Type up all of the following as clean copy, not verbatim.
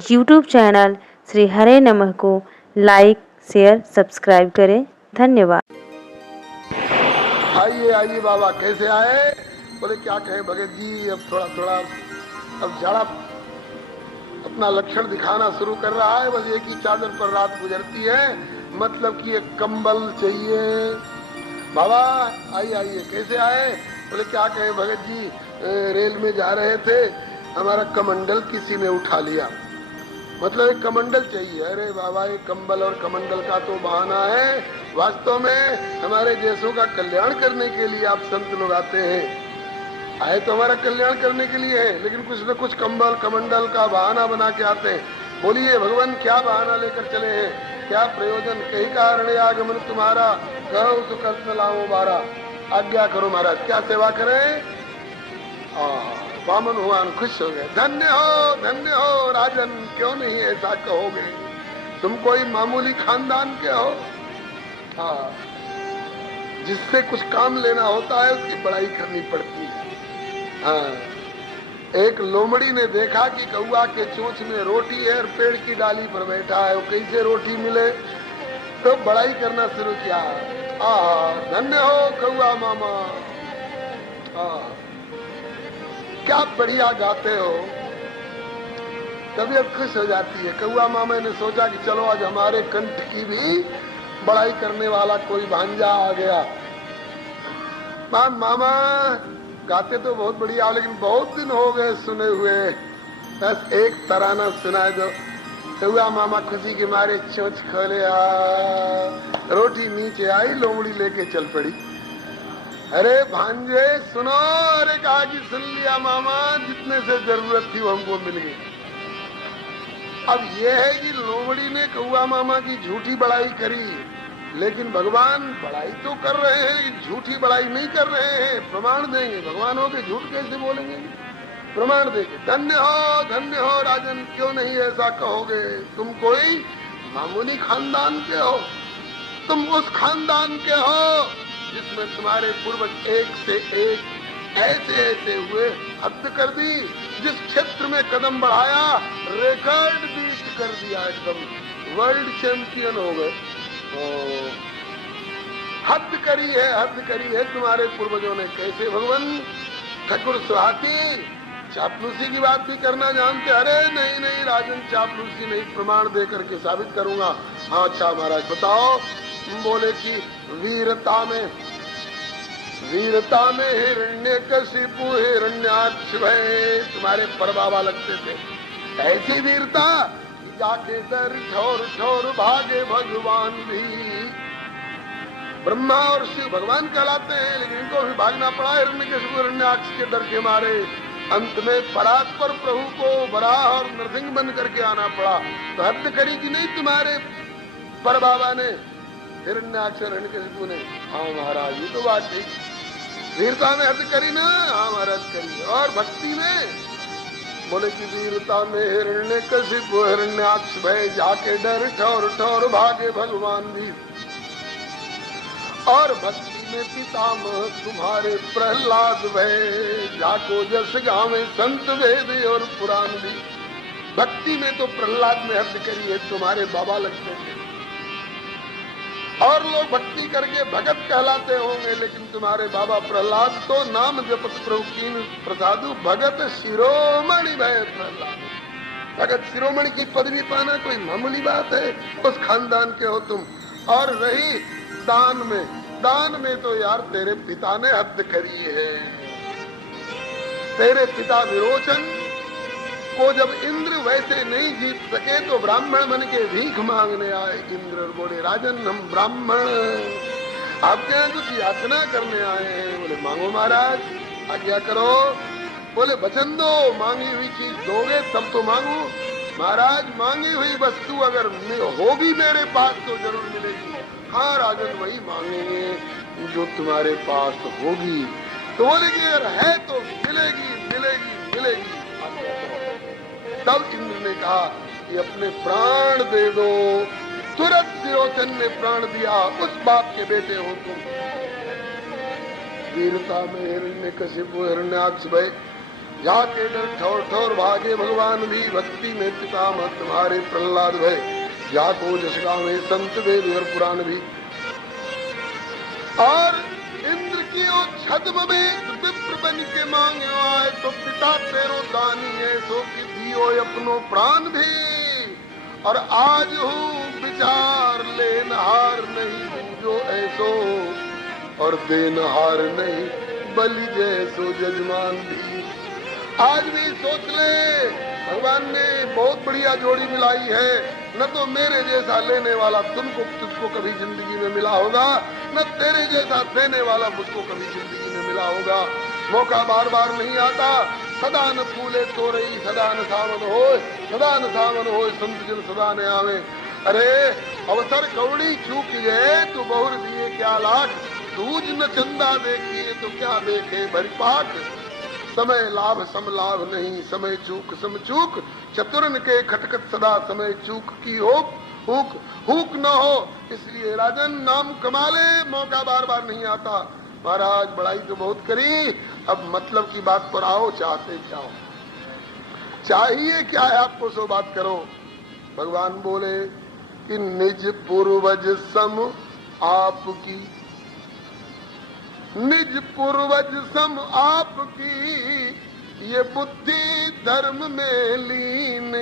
YouTube channel Shri हरे नमः को like, share, subscribe करें। धन्यवाद। आइए आइए बाबा, कैसे आए? बोले क्या कहे भगत जी, अब थोड़ा थोड़ा अब झाड़ा अपना लक्षण दिखाना शुरू कर रहा है। बस एक ही चादर पर रात गुजरती है, मतलब कि एक कंबल चाहिए। बाबा आइए आइए, कैसे आए? बोले क्या कहे भगत जी, रेल में जा रहे थे, हमारा कमंडल किसी ने उठा लिया, मतलब एक कमंडल चाहिए। अरे बाबा, ये कंबल और कमंडल का तो बहाना है, वास्तव में हमारे देशों का कल्याण करने के लिए आप संत लोग आते हैं। आए तो हमारा कल्याण करने के लिए है, लेकिन कुछ न कुछ कंबल कमंडल का बहाना बना के आते हैं। बोलिए भगवान, क्या बहाना लेकर चले हैं? क्या प्रयोजन? कहीं कारण आगमन तुम्हारा, कहो तो कर लाओ बारा। आज्ञा करो महाराज, क्या सेवा करें? वामन भगवान खुश हो गए। धन्य हो राजन, क्यों नहीं ऐसा कहोगे? तुम कोई मामूली खानदान के हो। हाँ, जिससे कुछ काम लेना होता है उसकी बड़ाई करनी पड़ती है। हाँ, एक लोमड़ी ने देखा कि कौआ के चोंच में रोटी है और पेड़ की डाली पर बैठा है, वो कैसे रोटी मिले, तो बड़ाई करना शुरू किया। धन्य हो कौआ मामा, क्या बढ़िया गाते हो। तबीयत खुश हो जाती है। कौआ मामा ने सोचा कि चलो आज हमारे कंठ की भी बड़ाई करने वाला कोई भांजा आ गया। मामा गाते तो बहुत बढ़िया, लेकिन बहुत दिन हो गए सुने हुए, बस एक तराना सुनाए दो। कौआ मामा खुशी के मारे चोंच खोले, रोटी नीचे आई, लोमड़ी लेके चल पड़ी। अरे भांजे सुनो। अरे कहा कि सुन लिया मामा, जितने से जरूरत थी वो हमको मिल गई। अब ये है कि लोमड़ी ने कौआ मामा की झूठी बड़ाई करी, लेकिन भगवान बड़ाई तो कर रहे हैं, झूठी बड़ाई नहीं कर रहे हैं। प्रमाण देंगे, भगवान हो के झूठ कैसे बोलेंगे? प्रमाण देंगे। धन्य हो राजन, क्यों नहीं ऐसा कहोगे? तुम कोई मामूली खानदान के हो, तुम उस खानदान के हो जिसमें तुम्हारे पूर्वज एक से एक ऐसे हुए, हद कर दी। जिस क्षेत्र में कदम बढ़ाया रिकॉर्ड बीट कर दिया, एकदम वर्ल्ड चैंपियन हो गए। हद करी है तुम्हारे पूर्वजों ने। कैसे भगवान? ठाकुर सुहाती चापलूसी की बात भी करना जानते? अरे नहीं राजन, चापलूसी नहीं, प्रमाण दे करके साबित करूंगा। हाँ अच्छा महाराज बताओ। बोले कि वीरता में हिरण्यकशिपु हिरण्याक्ष भय तुम्हारे परबाबा लगते थे। ऐसी वीरता जाके डर ठोर भागे भगवान भी। ब्रह्मा और शिव भगवान कहलाते हैं, लेकिन इनको भी भागना पड़ा हिरण्यकशिपु हिरण्याक्ष के डर के मारे। अंत में परात्पर प्रभु को वराह और नरसिंह बन करके आना पड़ा। तो हद करी कि नहीं तुम्हारे परबाबा ने, हिरण्याक्ष हिरण्यकशिपु ने? हाँ महाराज, ये तो बात ठीक। वीरता में हद करी ना? हाँ महाराज करी। और भक्ति में? बोले कि वीरता में हिरण्यकशिपु हिरण्याक्ष भय जाके डर ठोर भागे भगवान भी। और भक्ति में पितामह तुम्हारे प्रहलाद भय जाको जस गावे संत वेद और पुराण भी। भक्ति में तो प्रहलाद में हद करी है, तुम्हारे बाबा लगते थे। और लोग भक्ति करके भगत कहलाते होंगे, लेकिन तुम्हारे बाबा प्रहलाद तो नाम जपत प्रभु कीन प्रसादु भगत शिरोमणि भय प्रहलाद। भगत शिरोमणि की पदवी पाना कोई मामूली बात है? उस खानदान के हो तुम। और रही दान में तो यार तेरे पिता ने हद करी है। तेरे पिता विरोचन को जब इंद्र वैसे नहीं जीत सके तो ब्राह्मण बन के भीख मांगने आए इंद्र, और बोले राजन हम ब्राह्मण आपके यहाँ कुछ याचना करने आए हैं। बोले मांगो महाराज, आज्ञा करो। बोले वचन दो, मांगी हुई चीज दोगे तब तो मांगू। महाराज मांगी हुई वस्तु अगर होगी मेरे पास तो जरूर मिलेगी। हाँ राजन, वही मांगेंगे जो तुम्हारे पास होगी। तो बोले कि अगर है तो मिलेगी। तब इंद्र ने कहा कि अपने प्राण दे दो। तुरंत विरोचन ने प्राण दिया। उस बाप के बेटे हो तुम। वीरता में हिरण्यकशिपु हिरण्याक्ष भय जाके डर ठौर ठौर भागे भगवान भी, भक्ति में पितामह तुम्हारे प्रहलाद भय, जाको जस गावे संत वेद और पुराण भी। और इंद्र की ओ छद्म में विप्र बन के मांगे आए, तो पिता तेरो दानी है सो कि दियो अपनो प्राण भी। और आज हूँ विचार लेनहार नहीं बूझो ऐसो, और देनहार नहीं बलि जैसो जजमान भी। आज भी सोच ले, भगवान ने बहुत बढ़िया जोड़ी मिलाई है। न तो मेरे जैसा लेने वाला तुझको कभी जिंदगी में मिला होगा, न तेरे जैसा देने वाला मुझको कभी जिंदगी में मिला होगा। मौका बार बार नहीं आता, सदा न फूले तो रही सदा न सावन होए, सदा न सावन होए संत जन सदा न आवे। अरे अवसर कौड़ी चूक गए तो बहुर दिए क्या लाख, दूज न चंदा देखिए तो क्या देखे भरिपाठ। समय लाभ सम लाभ नहीं, समय चूक सम चूक, चतुरन के खटखट सदा समय चूक की होक हुक हुक न हो। इसलिए राजन नाम कमा ले, मौका बार बार नहीं आता। महाराज बड़ाई तो बहुत करी, अब मतलब की बात पर आओ, चाहते क्या हो, चाहिए क्या है आपको सो बात करो। भगवान बोले कि निज पूर्वज सम आपकी, निज पूर्वज सम आपकी, ये बुद्धि धर्म में लीन,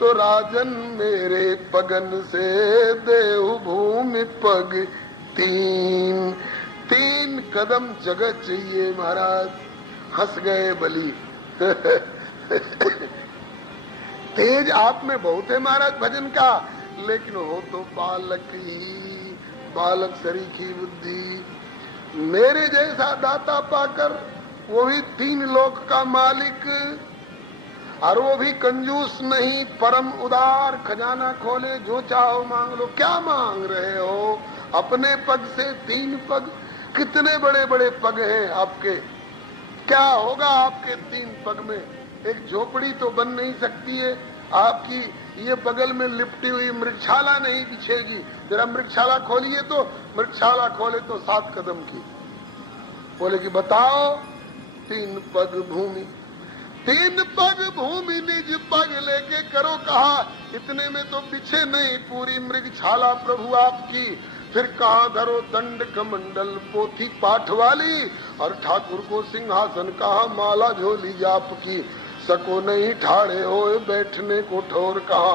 तो राजन मेरे पगन से देहु भूमि पग तीन। 3 कदम जगह चाहिए महाराज। हंस गए बलि। तेज आप में बहुत है महाराज भजन का, लेकिन हो तो बालक ही, बालक सरीखी बुद्धि। मेरे जैसा दाता पाकर वो भी 3 लोक का मालिक, और वो भी कंजूस नहीं, परम उदार, खजाना खोले जो चाहो मांग लो। क्या मांग रहे हो? अपने पग से 3 पग, कितने बड़े बड़े पग हैं आपके। क्या होगा आपके 3 पग में? एक झोपड़ी तो बन नहीं सकती है आपकी, ये बगल में लिपटी हुई मृगशाला नहीं बिछेगी। जरा मृगशाला खोलिए तो, मृगशाला खोले तो 7 कदम की। बोले कि बताओ, 3 पग भूमि, 3 पग भूमि निज पग लेके करो कहा। इतने में तो बिछे नहीं पूरी मृगशाला प्रभु आपकी। फिर कहा धरो दंड कमंडल पोथी पाठ वाली, और ठाकुर को सिंहासन कहा माला झोली जाप की। सको नहीं ठाड़े होए बैठने को ठोर कहा,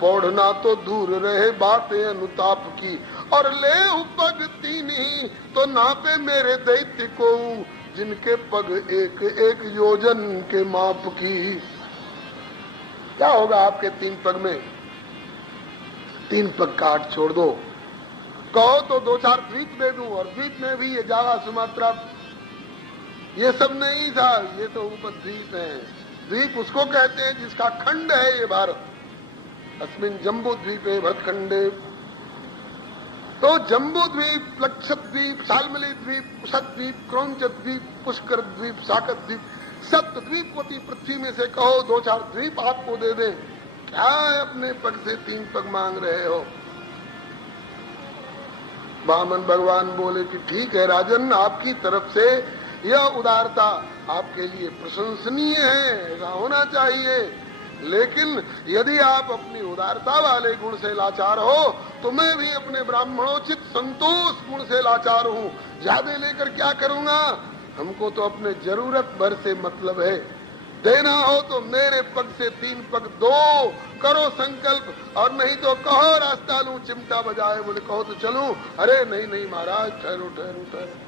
पौढ़ना तो दूर रहे बातें अनुताप की। और ले पग 3 ही तो नापे मेरे दैत्य को, जिनके पग 1-1 योजन के माप की। क्या होगा आपके 3 पग में? 3 पग काट छोड़ दो। कहो तो 2-4 द्वीप दे दूं, और द्वीप में भी ये जावा सुमात्रा ये सब नहीं था, ये तो उपद्वीप है। द्वीप उसको कहते हैं जिसका खंड है ये भारत। अस्मिन जम्बू द्वीप है भरतखंडे। तो जम्बू द्वीप, लक्षद्वीप, शाल्मली द्वीप, कुशद्वीप, क्रौंच द्वीप, पुष्कर द्वीप, साकत द्वीप, सप्त द्वीपवती पृथ्वी में से कहो 2-4 द्वीप आपको दे दें। क्या है अपने पग से 3 पग मांग रहे हो? वामन भगवान बोले कि ठीक है राजन, आपकी तरफ से यह उदारता आपके लिए प्रशंसनीय है, ऐसा होना चाहिए। लेकिन यदि आप अपनी उदारता वाले गुण से लाचार हो, तो मैं भी अपने ब्राह्मणोचित संतोष गुण से लाचार हूँ। ज्यादा लेकर क्या करूँगा? हमको तो अपने जरूरत भर से मतलब है। देना हो तो मेरे पग से 3 पग दो, करो संकल्प, और नहीं तो कहो रास्ता लूं चिमटा बजाए। बोले कहो तो चलूं? अरे नहीं नहीं महाराज, ठहरो ठहरो ठहरो,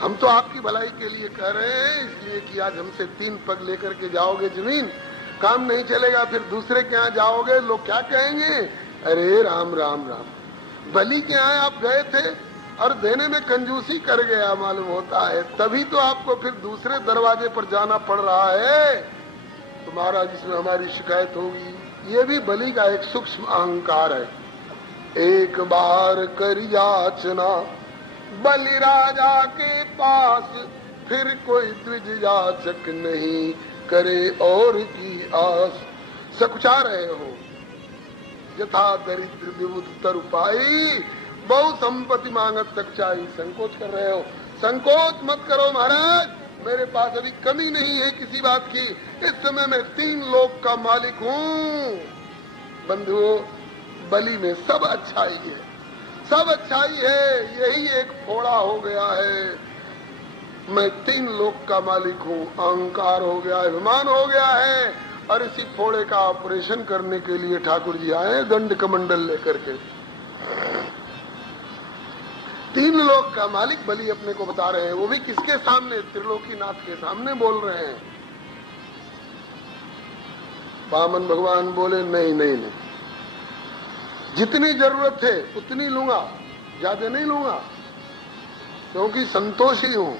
हम तो आपकी भलाई के लिए कह रहे हैं, इसलिए कि आज हमसे 3 पग लेकर के जाओगे जमीन, काम नहीं चलेगा, फिर दूसरे के यहाँ जाओगे, लोग क्या कहेंगे? अरे राम राम राम। बलि के यहाँ आप गए थे और देने में कंजूसी कर गया मालूम होता है, तभी तो आपको फिर दूसरे दरवाजे पर जाना पड़ रहा है। तो महाराज इसमें हमारी शिकायत होगी। ये भी बलि का एक सूक्ष्म अहंकार है। एक बार कर याचना बलि राजा के पास, फिर कोई द्विज याचक नहीं करे और की आस। सकुचा रहे हो, यथा दरिद्र विबुध तरुपाई, बहु संपत्ति मांगत सच्चाई। संकोच कर रहे हो, संकोच मत करो महाराज। मेरे पास अभी कमी नहीं है किसी बात की। इस समय मैं 3 लोक का मालिक हूँ। बंधुओं, बलि में सब अच्छाई है, सब अच्छाई है, यही एक फोड़ा हो गया है। मैं 3 लोक का मालिक हूँ, अहंकार हो गया, अभिमान हो गया है, और इसी फोड़े का ऑपरेशन करने के लिए ठाकुर जी आए दंड कमंडल लेकर के। 3 लोक का मालिक बलि अपने को बता रहे हैं, वो भी किसके सामने? त्रिलोकीनाथ के सामने बोल रहे हैं। वामन भगवान बोले नहीं नहीं नहीं, जितनी जरूरत है उतनी लूंगा, ज्यादा नहीं लूंगा, क्योंकि संतोषी हूं।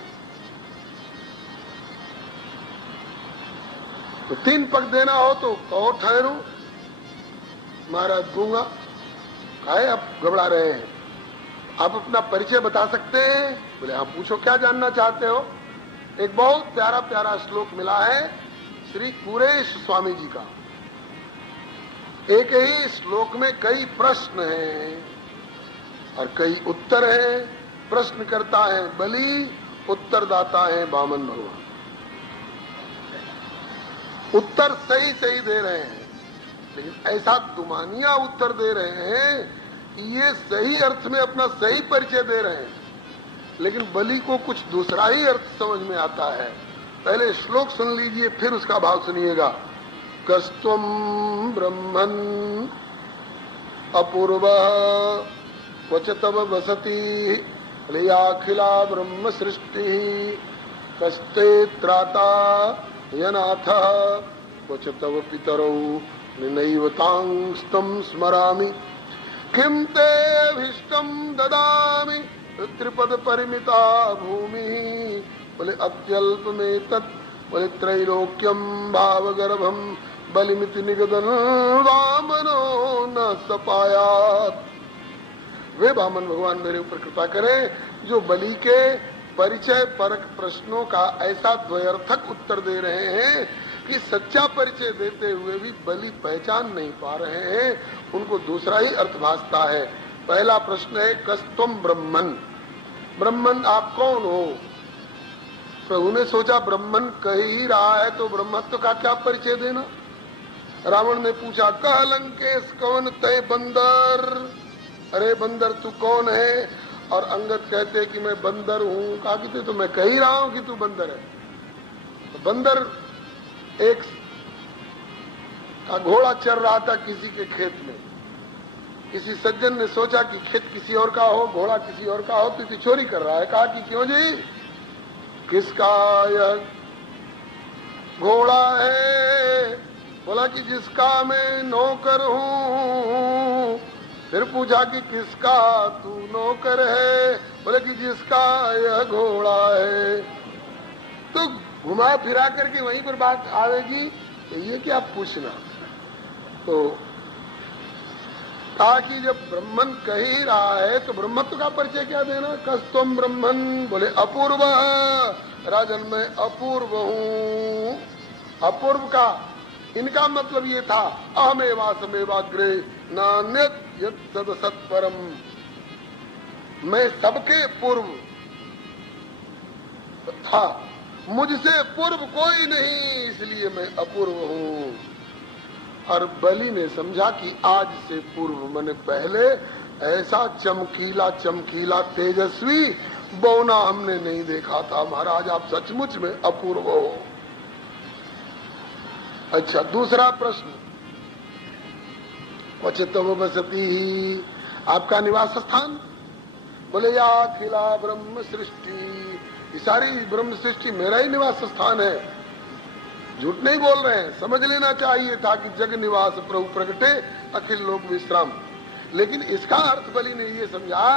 तो 3 पग देना हो तो कहो ठहरू, महाराज दूंगा। काहे आप घबरा रहे हैं? आप अपना परिचय बता सकते हैं? बोले हाँ, पूछो क्या जानना चाहते हो। एक बहुत प्यारा प्यारा श्लोक मिला है श्री कुरेश स्वामी जी का। एक ही श्लोक में कई प्रश्न हैं और कई उत्तर हैं। प्रश्न करता है बलि, उत्तरदाता है वामन भगवान। उत्तर सही सही दे रहे हैं, लेकिन ऐसा दुमानिया उत्तर दे रहे हैं, ये सही अर्थ में अपना सही परिचय दे रहे हैं, लेकिन बलि को कुछ दूसरा ही अर्थ समझ में आता है। पहले श्लोक सुन लीजिए, फिर उसका भाव सुनिएगा। कस्त्वं ब्रह्मन् अपूर्व क्वच तव वसति अखिला ब्रह्म सृष्टि कस्ते त्राता यनाथ क्वच तव पितरौ नैवतांस्तं स्मरामि किं ते अभीष्टं ददामि त्रिपद परिमिता भूमि। बोले अत्यल्प में तत्, बोले त्रैलोक्यम भावगर्भम बलिमिति निगदन वामनो न सपायात। वे वामन भगवान मेरे ऊपर कृपा करें, जो बलि के परिचय परक प्रश्नों का ऐसा द्वयर्थक उत्तर दे रहे हैं कि सच्चा परिचय देते हुए भी बलि पहचान नहीं पा रहे हैं, उनको दूसरा ही अर्थ भासता है। पहला प्रश्न है कस्त्वं ब्रह्मन्, ब्रह्मन आप कौन हो? प्रभु ने सोचा ब्रह्मन कह ही रहा है तो ब्रह्मत्व का क्या परिचय देना। रावण ने पूछा कह लंकेश कौन तय बंदर, अरे बंदर तू कौन है? और अंगद कहते कि मैं बंदर हूँ। कहा कि तो मैं कह ही रहा हूँ कि तू बंदर है। तो बंदर एक का घोड़ा चर रहा था किसी के खेत में। किसी सज्जन ने सोचा कि खेत किसी और का हो, घोड़ा किसी और का हो, तो चोरी कर रहा है। कहा कि क्यों जी, किसका यह घोड़ा है? बोला कि जिसका मैं नौकर हूँ। फिर पूछा कि किसका तू नौकर है? बोले कि जिसका यह घोड़ा है। तो घुमा फिरा करके वहीं पर बात आवेगी, ये क्या पूछना। तो कहा कि जब ब्रह्मन कह ही रहा है तो ब्रह्मत्व का परिचय क्या देना। कस्त्वं ब्रह्मन्, बोले अपूर्व, राजन मैं अपूर्व हूँ। अपूर्व का इनका मतलब ये था अहमेवासमेवाग्रे नान्यत् यत् सदसत् परम, मैं सबके पूर्व था, मुझसे पूर्व कोई नहीं, इसलिए मैं अपूर्व हूँ। और बलि ने समझा कि आज से पूर्व मैंने पहले ऐसा चमकीला चमकीला तेजस्वी बौना हमने नहीं देखा था। महाराज आप सचमुच में अपूर्व हो। अच्छा, दूसरा प्रश्न, क्वचितम वसति, आपका निवास स्थान? बोले या अखिला ब्रह्म सृष्टि, ये सारी ब्रह्म सृष्टि मेरा ही निवास स्थान है। झूठ नहीं बोल रहे हैं, समझ लेना चाहिए था कि जग निवास प्रभु प्रगटे अखिल लोक विश्राम। लेकिन इसका अर्थ बलि ने ये समझा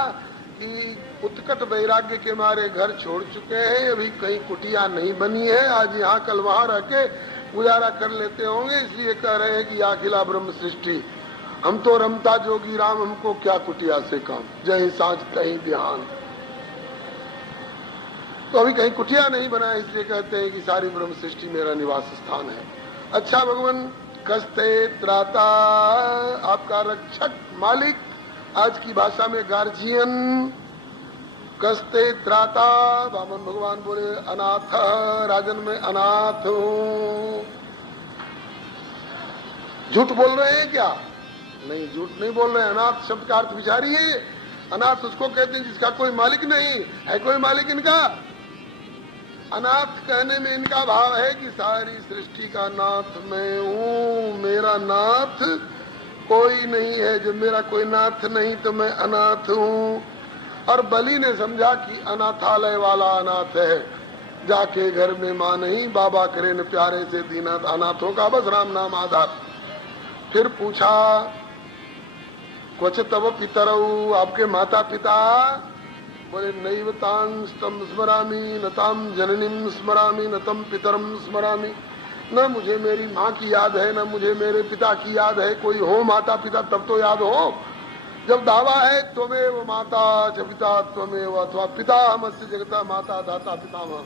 कि उत्कट वैराग्य के मारे घर छोड़ चुके हैं, अभी कहीं कुटिया नहीं बनी है, आज यहाँ कल वहां रह के गुजारा कर लेते होंगे, इसलिए कह रहे हैं कि अखिला ब्रह्म सृष्टि। हम तो रमता जोगी राम, हमको क्या कुटिया से काम, जय सांझ कहीं ध्यान। तो अभी कहीं कुटिया नहीं बना, इसलिए कहते हैं कि सारी ब्रह्म सृष्टि मेरा निवास स्थान है। अच्छा भगवान, कस्ते त्राता, आपका रक्षक मालिक, आज की भाषा में गार्जियन। कस्ते त्राता, वामन भगवान बोले अनाथ, राजन में अनाथ हूं। झूठ बोल रहे हैं क्या? नहीं, झूठ नहीं बोल रहे हैं। अनाथ शब्द का अर्थ विचारिए। अनाथ उसको कहते हैं जिसका कोई मालिक नहीं है। कोई मालिक इनका? अनाथ कहने में इनका भाव है कि सारी सृष्टि का नाथ मैं हूं, मेरा नाथ कोई नहीं है। जब मेरा कोई नाथ नहीं तो मैं अनाथ हूं। और बलि ने समझा कि अनाथालय वाला अनाथ है, जाके घर में मां नहीं, बाबा करे न प्यारे से दीनाथ, अनाथों का बस राम नाम आधार। फिर पूछा क्वच तव पितरऊ, आपके माता पिता? बोले नैव तां स्तम स्मरामि, न तां जननीं स्मरामि, न तम पितरम स्मरामि। न मुझे मेरी माँ की याद है, न मुझे मेरे पिता की याद है। कोई हो माता पिता तब तो याद हो। जब दावा है त्वमेव माता च पिता त्वमेव, अथवा पिता हमस्य जगता माता दाता पितामह,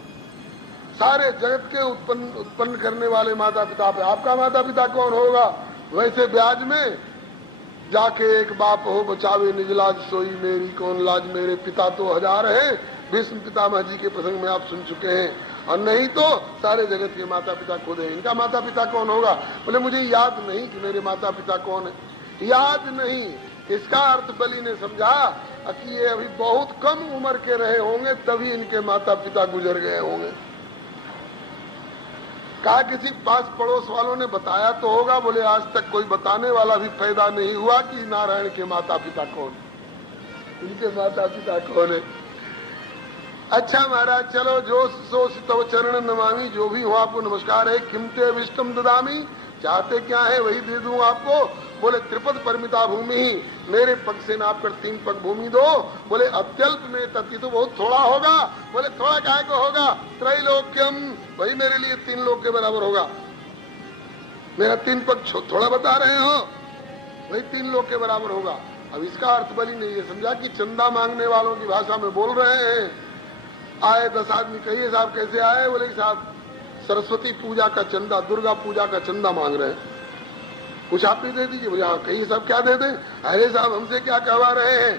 सारे जगत के उत्पन्न करने वाले माता पिता पे आपका माता पिता कौन होगा? वैसे ब्याज में जाके एक बाप हो बचावे निज लाज, सोई मेरी कौन लाज। मेरे पिता तो हजार हैं, भीष्म पितामह जी के प्रसंग में आप सुन चुके हैं। और नहीं तो सारे जगत के माता पिता खुद हैं, इनका माता पिता कौन होगा? बोले मुझे याद नहीं कि मेरे माता पिता कौन है। याद नहीं, इसका अर्थ बलि ने समझा कि ये अभी बहुत कम उम्र के रहे होंगे, तभी इनके माता पिता गुजर गए होंगे। कहा किसी पास पड़ोस वालों ने बताया तो होगा। बोले आज तक कोई बताने वाला भी पैदा नहीं हुआ कि नारायण के माता पिता कौन, इनके माता पिता कौन है। अच्छा महाराज चलो, जो सो तव चरण नमामि, जो भी हो आपको नमस्कार है। किमते अभिष्टम ददामि, चाहते क्या है वही दे दूं आपको। बोले त्रिपद परमिता भूमि, मेरे पग से नाप कर 3 पग भूमि दो। बोले अत्यल्प में तति, तो बहुत थोड़ा होगा। बोले थोड़ा काहे को होगा? त्रैलोक्यम, वही मेरे लिए 3 लोक के बराबर होगा। मेरा 3 पग थोड़ा बता रहे हो, वही 3 लोक के बराबर होगा। अब इसका अर्थ बलि ने ये समझा कि चंदा मांगने वालों की भाषा में बोल रहे हैं। आए 10 आदमी, कहिए साहब कैसे आए? बोले साहब सरस्वती पूजा का चंदा, दुर्गा पूजा का चंदा मांग रहे हैं, कुछ आप भी दे दीजिए। बोले हाँ, कहिए साहब क्या दे दें? अरे साहब हमसे क्या कहवा रहे हैं,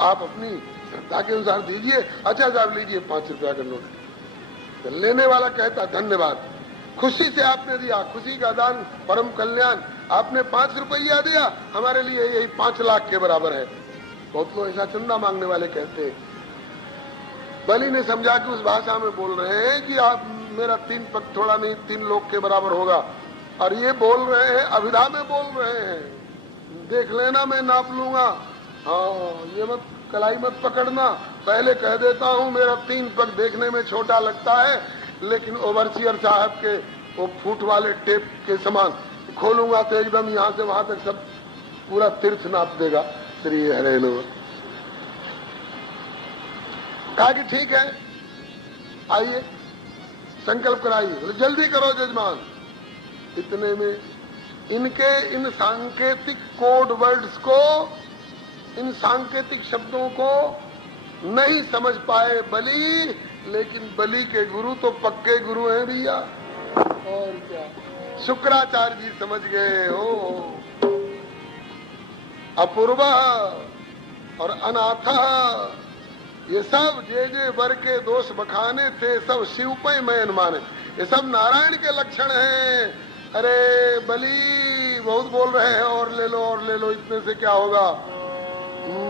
आप अपनी श्रद्धा के अनुसार दीजिए। अच्छा साहब लीजिए 5 रुपया का नोट। लेने वाला कहता धन्यवाद, खुशी से आपने दिया, खुशी का दान परम कल्याण। आपने 5 रुपया दिया, हमारे लिए यही 5 लाख के बराबर है। बहुत लोग ऐसा चंदा मांगने वाले कहते हैं। बलि ने समझा कि उस भाषा में बोल रहे हैं कि आप मेरा 3 पग थोड़ा नहीं 3 लोक के बराबर होगा। और ये बोल रहे हैं, अभिधा में बोल रहे हैं, देख लेना मैं नाप लूंगा। हाँ, ये मत कलाई मत पकड़ना, पहले कह देता हूँ मेरा 3 पग देखने में छोटा लगता है, लेकिन ओवरसियर साहब के वो फुट वाले टेप के समान खोलूंगा तो एकदम यहाँ से वहां तक सब पूरा तीर्थ नाप देगा। श्री हरे नमः। कहा कि ठीक है, आइए संकल्प कराइए। जल्दी करो जजमान। इतने में इनके इन सांकेतिक कोड वर्ड्स को, इन सांकेतिक शब्दों को नहीं समझ पाए बलि, लेकिन बलि के गुरु तो पक्के गुरु हैं भैया। और क्या, शुक्राचार्य जी समझ गए हो। अपूर्व और अनाथा, ये सब जे वर के दोष बखाने थे, सब शिव पे मैन माने, ये सब नारायण के लक्षण हैं। अरे बलि बहुत बोल रहे हैं, और ले लो और ले लो, इतने से क्या होगा?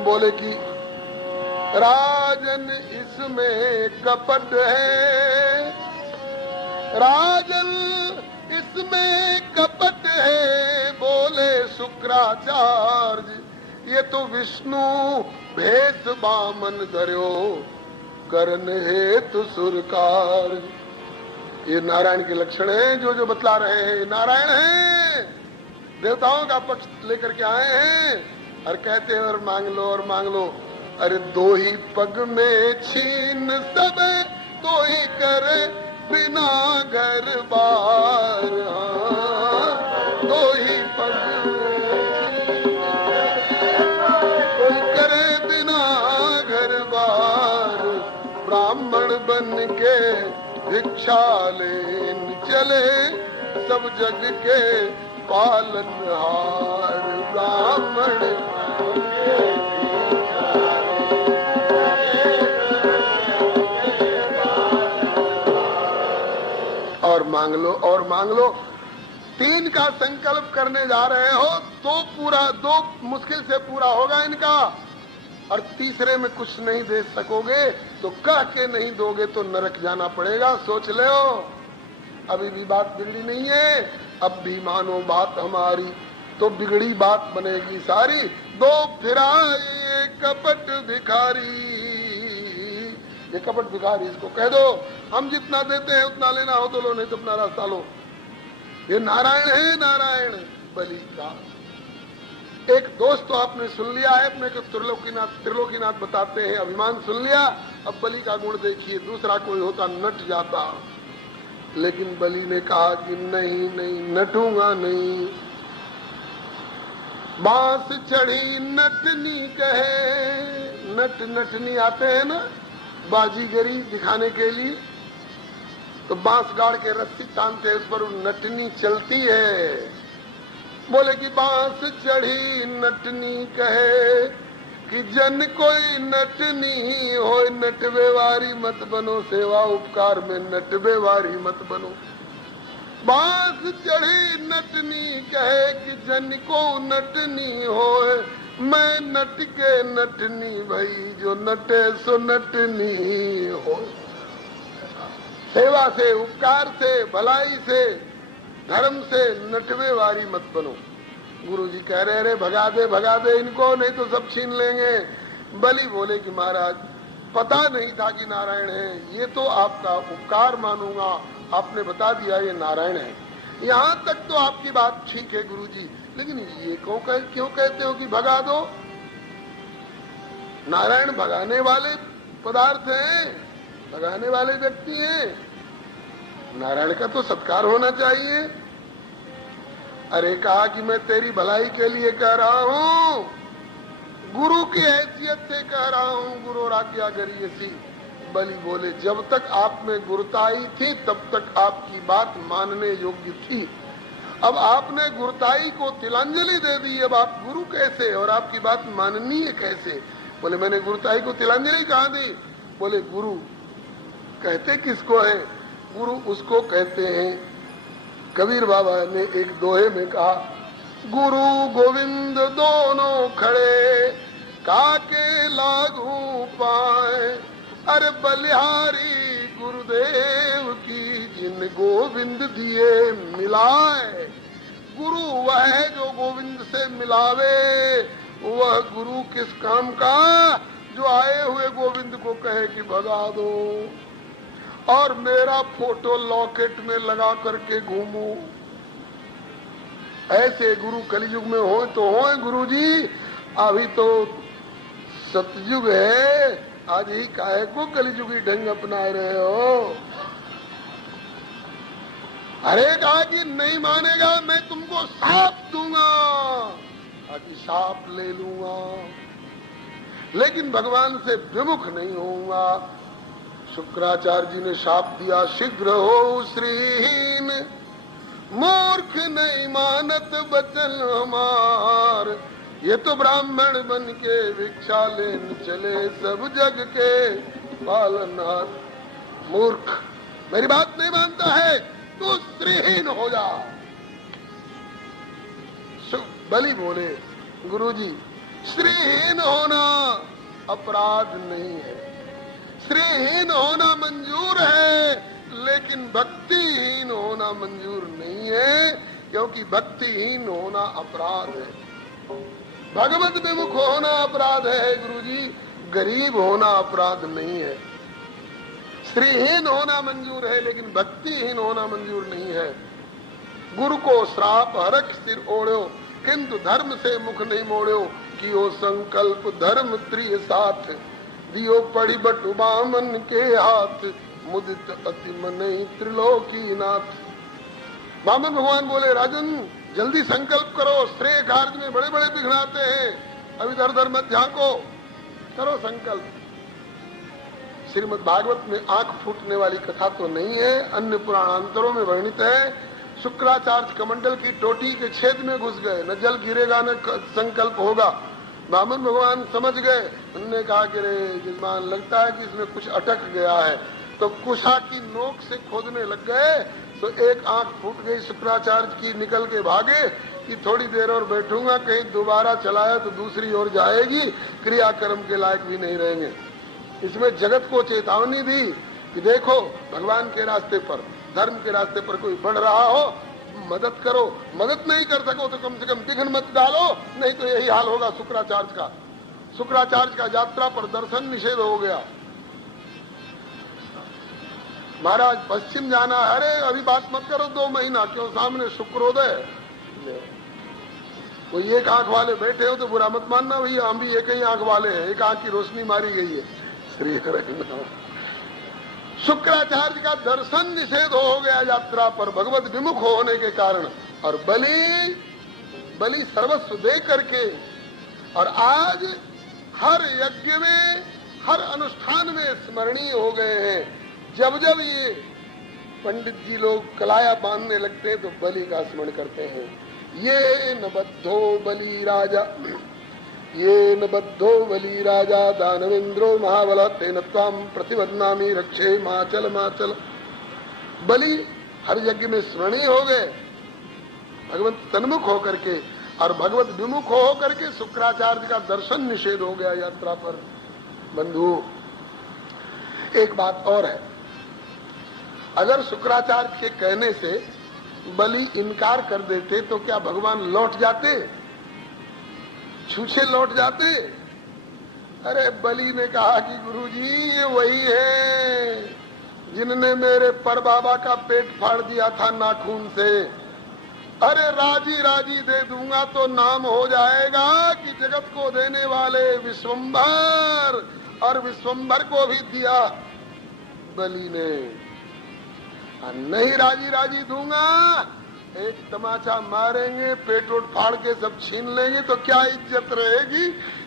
बोले कि राजन इसमें कपट है, राजन इसमें कपट है। बोले शुक्राचार्य ये तो विष्णु भेष बामन धर्यो, करन हेतु सुरकार। ये नारायण के लक्षण हैं, जो बतला रहे हैं नारायण हैं, देवताओं का पक्ष लेकर के आए हैं। और कहते हैं और मांग लो और मांग लो। अरे 2 ही पग में छीन सब, 2 ही करे बिना घर बार। 2 ही पग कोई करे बिना घर बार, ब्राह्मण बन के भिक्षा लेन चले, सब जग के पालनहार। ब्राह्मण मांग लो और मांग लो। 3 का संकल्प करने जा रहे हो तो दो मुश्किल से पूरा होगा इनका, और तीसरे में कुछ नहीं दे सकोगे तो कह के नहीं दोगे तो नरक जाना पड़ेगा। सोच लो, अभी भी बात बिगड़ी नहीं है, अब भी मानो बात हमारी तो बिगड़ी बात बनेगी सारी। दो फिराए कपट भिखारी, ये कपट भिखारी, इसको कह दो हम जितना देते हैं उतना लेना हो तो लो, नहीं तो अपना रास्ता लो। ये नारायण है, नारायण बलि का एक दोस्त तो आपने सुन लिया है, अपने को त्रिलोकीनाथ बताते हैं, अभिमान सुन लिया। अब बलि का गुण देखिए, दूसरा कोई होता नट जाता, लेकिन बलि ने कहा कि नहीं नहीं, नटूंगा नहीं। बांस चढ़ी नटनी कहे, नटनी आते हैं ना बाजीगरी दिखाने के लिए, तो बांस गाड़ के रस्सी तानते हैं, उस पर नटनी चलती है। बोले कि बांस चढ़ी नटनी कहे कि जन कोई नटनी हो, नटवे वारी मत बनो, सेवा उपकार में नटवे वारी मत बनो। बांस चढ़ी नटनी कहे कि जन को नटनी हो, मैं नट के नटनी भई, जो नटे सो नटनी हो। सेवा से, उपकार से, भलाई से, धर्म से नटवे वारी मत बनो। गुरु जी कह रहे रे भगा दे इनको, नहीं तो सब छीन लेंगे। बलि बोले कि महाराज पता नहीं था कि नारायण है, ये तो आपका उपकार मानूंगा, आपने बता दिया ये नारायण है। यहाँ तक तो आपकी बात ठीक है गुरु जी, लेकिन ये क्यों कहते हो कि भगा दो? नारायण भगाने वाले पदार्थ हैं, भगाने वाले व्यक्ति हैं, नारायण का तो सत्कार होना चाहिए। अरे कहा कि मैं तेरी भलाई के लिए कह रहा हूँ, गुरु की हैसियत से कह रहा हूँ, गुरु आज्ञा करिए सी। बलि बोले जब तक आप में गुरुताई थी तब तक आपकी बात मानने योग्य थी, अब आपने गुरुताई को तिलांजलि दे दी, अब आप गुरु कैसे और आपकी बात माननीय कैसे? बोले मैंने गुरुताई को तिलांजलि कहाँ दी? बोले गुरु कहते किसको है? गुरु उसको कहते हैं, कबीर बाबा ने एक दोहे में कहा, गुरु गोविंद दोनों खड़े काके लागू पाए, अरे बलिहारी गुरुदेव की जिन गोविंद दिए मिलाए। गुरु वह है जो गोविंद से मिलावे, वह गुरु किस काम का जो आए हुए गोविंद को कहे कि भगा दो और मेरा फोटो लॉकेट में लगा करके घूमू। ऐसे गुरु कलयुग में हो तो हो गुरु जी, अभी तो सतयुग है, आज ही काहे को कलयुगी ढंग अपना रहे हो? अरे कहा कि नहीं मानेगा मैं तुमको शाप दूंगा, आज शाप ले लूंगा, लेकिन भगवान से विमुख नहीं होऊंगा। शुक्राचार्य जी ने शाप दिया, शीघ्र हो श्रीहीन, मूर्ख नहीं मानत बचन हमार, ये तो ब्राह्मण बन के भिक्षा लेन चले सब जग के पालनहार। मूर्ख मेरी बात नहीं मानता है तो श्रीहीन हो जा। बलि बोले गुरुजी श्रीहीन होना अपराध नहीं है, श्रीहीन होना मंजूर है, लेकिन भक्तिहीन होना मंजूर नहीं है, क्योंकि भक्तिहीन होना अपराध है। भगवत विमुख होना अपराध है गुरुजी, गरीब होना अपराध नहीं है। श्रीहीन होना मंजूर है, लेकिन भक्तिहीन होना मंजूर नहीं है। गुरु को श्राप हरक सिर ओढ़ो, किंतु धर्म से मुख नहीं मोड़ो, कियो संकल्प धर्म त्रिय साथ, दियो पड़ी बटु बामन के हाथ, मुदित अति मनई त्रिलोकी नाथ। बामन भगवान बोले राजन जल्दी संकल्प करो, श्रेय कार्य में बड़े बड़े विघ्न आते हैं, अब इधर उधर मत झांको, करो संकल्प। श्रीमद् भागवत में आंख फूटने वाली कथा तो नहीं है, अन्य पुराणांतरों में वर्णित है। शुक्राचार्य कमंडल की टोटी के छेद में घुस गए, न जल गिरेगा न संकल्प होगा। बामन भगवान समझ गए, उन्होंने कहा कि रे यजमान लगता है कि इसमें कुछ अटक गया है, तो कुशा की नोक से खोदने लग गए, तो एक आंख फूट गई शुक्राचार्य की, निकल के भागे कि थोड़ी देर और बैठूंगा, कहीं दोबारा चलाया तो दूसरी ओर जाएगी, क्रियाकर्म के लायक भी नहीं रहेंगे। इसमें जगत को चेतावनी दी कि देखो भगवान के रास्ते पर, धर्म के रास्ते पर कोई बढ़ रहा हो, मदद करो, मदद नहीं कर सको तो कम से कम विघ्न मत डालो, नहीं तो यही हाल होगा शुक्राचार्य का। शुक्राचार्य का यात्रा पर दर्शन निषेध हो गया। महाराज पश्चिम जाना, अरे अभी बात मत करो, 2 महीना क्यों, सामने शुक्रोदय। कोई एक आंख वाले बैठे हो तो बुरा मत मानना भैया, हम भी एक ही आंख वाले हैं, एक आंख की रोशनी मारी गई है। श्री हरि। शुक्राचार्य का दर्शन निषेध हो गया यात्रा पर भगवत विमुख होने के कारण, और बलि सर्वस्व दे करके, और आज हर यज्ञ में, हर अनुष्ठान में स्मरणीय हो गए हैं। जब जब ये पंडित जी लोग कलाया बांधने लगते हैं तो बलि का स्मरण करते हैं। ये न बद्धो बलि राजा, ये न बद्धो बलि राजा दानवेंद्रो महाबल तेन त्वाम प्रतिबध्नामि रक्षे माचल माचल। बलि हर यज्ञ में स्मरणीय हो गए भगवत तन्मुख होकर के, और भगवत विमुख होकर के शुक्राचार्य का दर्शन निषेध हो गया यात्रा पर। बंधु, एक बात और है, अगर शुक्राचार्य के कहने से बलि इनकार कर देते तो क्या भगवान लौट जाते, छूछे लौट जाते? अरे बलि ने कहा कि गुरुजी ये वही है जिनने मेरे पर बाबा का पेट फाड़ दिया था नाखून से। अरे राजी राजी दे दूंगा तो नाम हो जाएगा कि जगत को देने वाले विश्वम्भर, और विश्वम्भर को भी दिया बलि ने। नहीं राजी राजी दूंगा, एक तमाचा मारेंगे, पेट उठ फाड़ के सब छीन लेंगे तो क्या इज्जत रहेगी।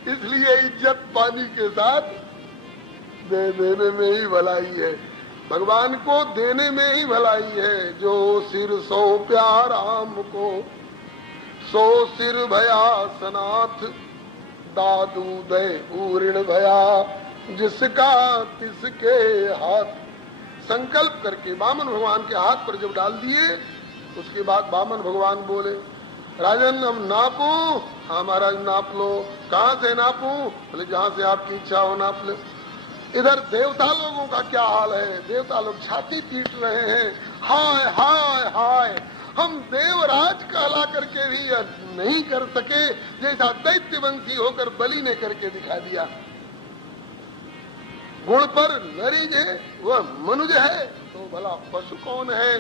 इसलिए इज्जत पानी के साथ दे देने में ही भलाई है, भगवान को देने में ही भलाई है। जो सिर सो प्यार राम को, सो सिर भया सनाथ, दादू दे ऊऋण भया जिसका तिसके हाथ। संकल्प करके वामन भगवान के हाथ पर जब डाल दिए, उसके बाद वामन भगवान बोले, राजन हम नापू? हाँ महाराज नाप लो। कहाँ से नापू? बोले जहाँ से आपकी इच्छा हो नाप लो। इधर देवता लोगों का क्या हाल है, देवता लोग छाती पीट रहे हैं, हाय हाय हाय, हम देवराज कहला करके भी नहीं कर सके जैसा दैत्यवंशी होकर बलि ने करके दिखा दिया। गुण पर नरीज है, वह मनुज है, तो भला पशु कौन है।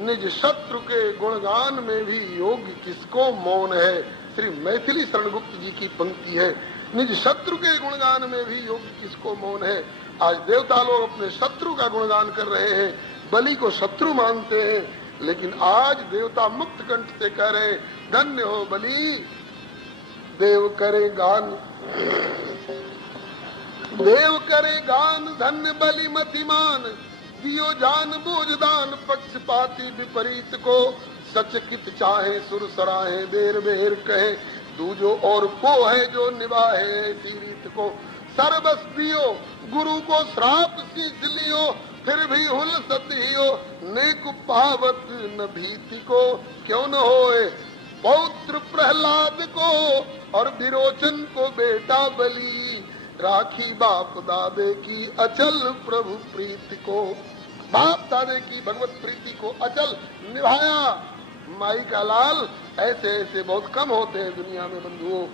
निज शत्रु के गुणगान में भी योग्य किसको मौन है। श्री मैथिली शरणगुप्त जी की पंक्ति है, निज शत्रु के गुणगान में भी योग्य किसको मौन है। आज देवता लोग अपने शत्रु का गुणगान कर रहे हैं, बलि को शत्रु मानते हैं, लेकिन आज देवता मुक्त कंठ से कह रहे धन्य हो बलि, देव करे गान, देव करे गान, धन्य बलि मतिमान, दियो जान बूझ दान, पक्षपाती विपरीत को, सच कित चाहे सुर सराहे, देर बेर कहे दूजो और को है जो निभाए ऐसी रीत को। सर्वस दियो गुरु को श्राप सींच लियो, फिर भी हुल सतियो, नेक पावत न भीति को, क्यों न होए पौत्र प्रहलाद को, और विरोचन को बेटा बलि, राखी बाप दादे की अचल प्रभु प्रीति को। बाप दादे की भगवत प्रीति को अचल निभाया। माई का लाल ऐसे ऐसे बहुत कम होते हैं दुनिया में बंधुओं।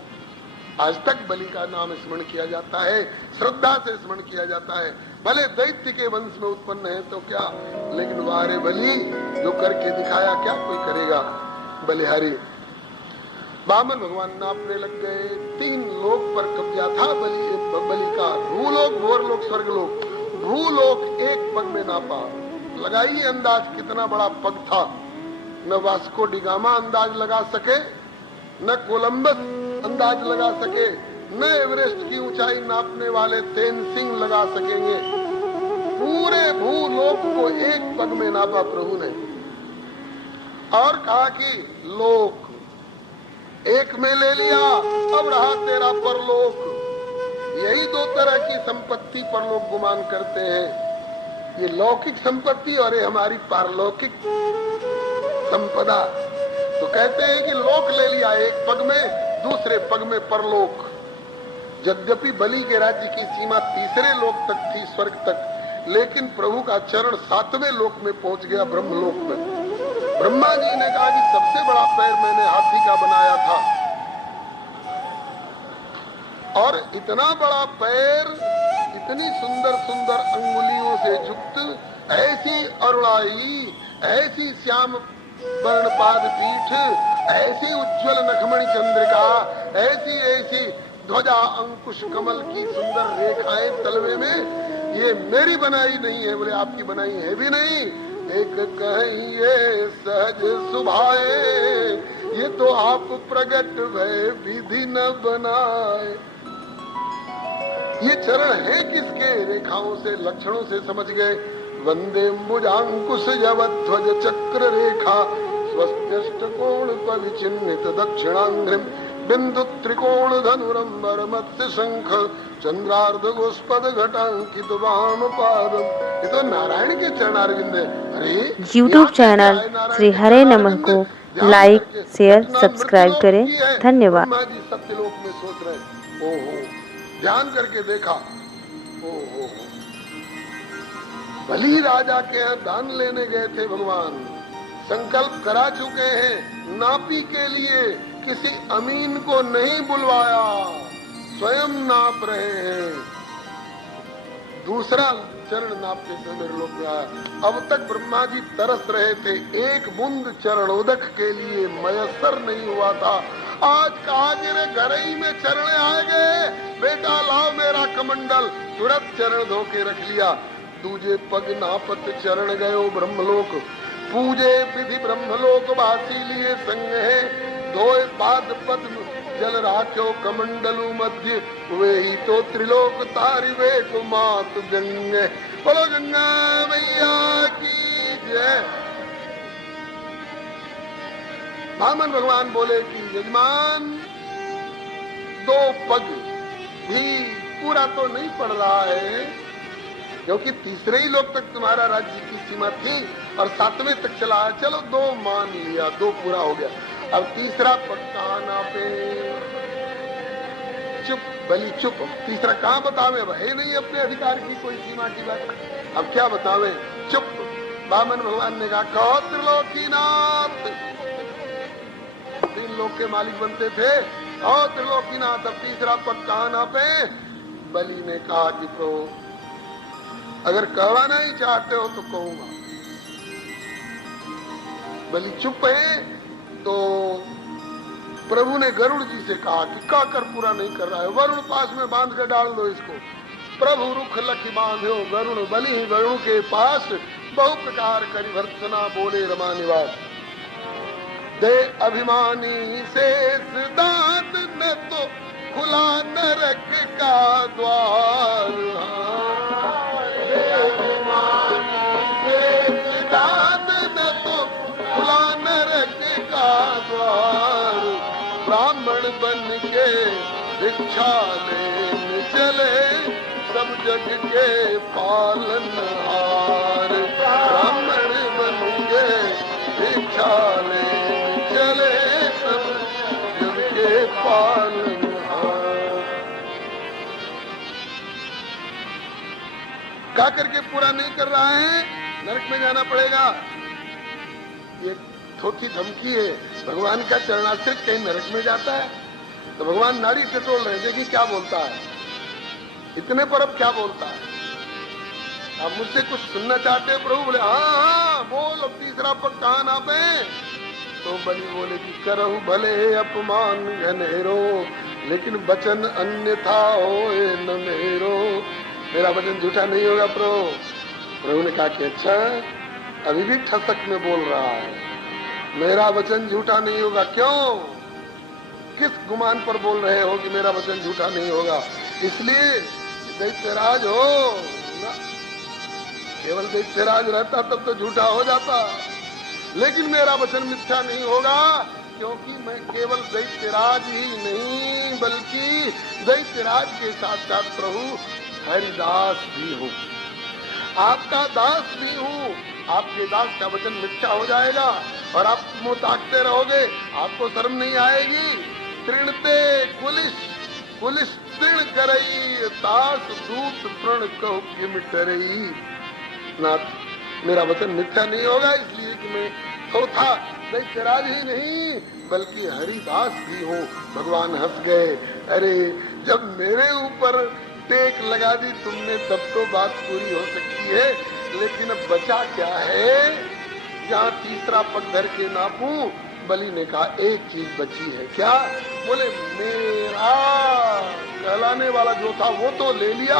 आज तक बलि का नाम स्मरण किया जाता है, श्रद्धा से स्मरण किया जाता है, भले दैत्य के वंश में उत्पन्न है तो क्या, लेकिन वारे बलि जो करके दिखाया क्या कोई करेगा। बलिहारी वामन भगवान नापने लग गए, 3 लोक पर कब्जा था बलि का, भूलोक भोरलोक स्वर्गलोक। भूलोक एक पग में नापा, लगाइए अंदाज कितना बड़ा पग था। न वास्को डिगामा अंदाज लगा सके, न कोलंबस अंदाज लगा सके, न एवरेस्ट की ऊंचाई नापने वाले तेनसिंग लगा सकेंगे। पूरे भूलोक को एक पग में नापा प्रभु ने, और कहा कि लोक एक में ले लिया, अब रहा तेरा परलोक। यही 2 तरह की संपत्ति परलोक गुमान करते हैं। ये लौकिक संपत्ति और ये हमारी पारलौकिक संपदा। तो कहते हैं कि लोक ले लिया एक पग में, दूसरे पग में परलोक। यद्यपि बलि के राज्य की सीमा तीसरे लोक तक थी, स्वर्ग तक, लेकिन प्रभु का चरण 7वें लोक में पहुंच गया, ब्रह्मलोक में। ब्रह्मा जी ने कहा कि सबसे बड़ा पैर मैंने हाथी का बनाया था, और इतना बड़ा पैर, इतनी सुंदर सुंदर अंगुलियों से युक्त, ऐसी अरुणाई, ऐसी श्याम वर्णपाद पीठ, ऐसी उज्ज्वल नखमणि चंद्रिका, ऐसी ऐसी ध्वजा अंकुश कमल की सुंदर रेखाएं तलवे में, ये मेरी बनाई नहीं है। बोले आपकी बनाई है भी नहीं। एक कहिए सहज सुभाए, ये तो आप प्रगट भय विधि न बनाए। ये चरण है किसके? रेखाओं से, लक्षणों से समझ गए। वंदे मुजांकुश यवध्वज चक्र रेखा, स्वस्त्यष्टकोण पविचिन्हित दक्षिणांग्रिम, बिंदु त्रिकोण धनुरंबर मत्स्य शंख, चंद्रार्ध गोस्पद घटांकित वाम पादम। ये तो नारायण के चरणारविंद है। अरे यूट्यूब चैनल श्री हरे नमः को लाइक, शेयर, सब्सक्राइब करें। धन्यवाद। ब्रह्मा जी सत्यलोक में सोच रहे, ओहो, ध्यान करके देखा, ओहो, बलि राजा के यहाँ दान लेने गए थे भगवान, संकल्प करा चुके हैं, नापी के लिए किसी अमीन को नहीं बुलवाया, स्वयं नाप रहे हैं। दूसरा चरण नापते समय लोक में आया। अब तक ब्रह्मा जी तरस रहे थे, एक बूंद चरणोदक के लिए मयसर नहीं हुआ था। आज कहा कि रे घर ही में चरण आ गए, बेटा लाओ मेरा कमंडल, तुरंत चरण धो के रख लिया। दूजे पग नापत चरण गयो ब्रह्मलोक, पूजे विधि ब्रह्मलोक वासी लिए संग है, धोए पाद पद्म जल राख्यो कमंडलु मध्य, वे ही तो त्रिलोक तारिवे को मात गंगे। बोलो गंगा मैया की जय। वामन भगवान बोले कि यजमान, 2 पग भी पूरा तो नहीं पड़ रहा है, क्योंकि तीसरे ही लोक तक तुम्हारा राज्य की सीमा थी और 7वें तक चला है। चलो 2 मान लिया, 2 पूरा हो गया। अब तीसरा पक्का ना पे चुप, बलि चुप। तीसरा कहाँ बतावे, अब है नहीं अपने अधिकार की कोई सीमा की बात, अब क्या बतावे, चुप। वामन भगवान ने कहा, कहो त्रिलोकीनाथ, 3 लोक के मालिक बनते थे, कहो त्रिलोकीनाथ। अब तीसरा पक्का ना पे। बलि ने कहा कि प्रभु अगर कहवाना ही चाहते हो तो कहूंगा। बलि चुप है। तो प्रभु ने गरुड़ जी से कहा कि का कर पूरा नहीं कर रहा है, वरुण पास में बांध कर डाल दो इसको। प्रभु रुख लखी बांधो गरुड़ बलि, वरुण के पास बहु प्रकार करी भर्त्सना, बोले रमा निवास। दे अभिमानी शेष दांत, न तो खुला नरक का द्वार। दे अभिमानी शेष दांत, न तो खुला नरक का द्वार। ब्राह्मण बन के भिक्षा लेने चले, सब जग के पालनहार। ब्राह्मण बन के भिक्षा लेने चले, सब जग के पालनहार। क्या करके पूरा नहीं कर रहा है, नरक में जाना पड़ेगा। ये थोड़ी धमकी है। भगवान का चरणाश्रित कहीं नरक में जाता है? तो भगवान नाड़ी टटोल रहे, देखिए क्या बोलता है। इतने पर अब क्या बोलता है? आप मुझसे कुछ सुनना चाहते हैं प्रभु? बोले हाँ बोल, अब तीसरा पग कहाँ नापे? तो बलि बोले कि करहु भले अपमान घनेरो, लेकिन वचन अन्यथा होए न मेरो। मेरा वचन झूठा नहीं होगा प्रभु। प्रभु ने कहा कि अच्छा, अभी भी ठसक में बोल रहा है, मेरा वचन झूठा नहीं होगा। क्यों, किस गुमान पर बोल रहे हो कि मेरा वचन झूठा नहीं होगा? इसलिए दैत्यराज हो ना, केवल दैत्यराज रहता तब तो झूठा हो जाता, लेकिन मेरा वचन मिथ्या नहीं होगा, क्योंकि मैं केवल दैत्यराज ही नहीं बल्कि दैत्यराज के साथ साथ प्रभु हरिदास भी हूँ। आपका दास भी हूँ, आपके दास का वचन मिथ्या हो जाएगा और आप मुंह ताकते रहोगे, आपको शर्म नहीं आएगी। तृणते कुलिश तृण करई, तास दूत प्रण कहु किम टरई। नाथ, मेरा वचन मिथ्या नहीं होगा, इसलिए कि मैं चौथा दैत्यराज ही नहीं बल्कि हरिदास भी हूँ। भगवान हंस गए। अरे जब मेरे ऊपर टेक लगा दी तुमने तब तो बात पूरी हो सकती है, लेकिन अब बचा क्या है? जहाँ तीसरा पग धर के नापूं, बलि ने कहा एक चीज बची है। क्या? बोले मेरा कहलाने वाला जो था वो तो ले लिया,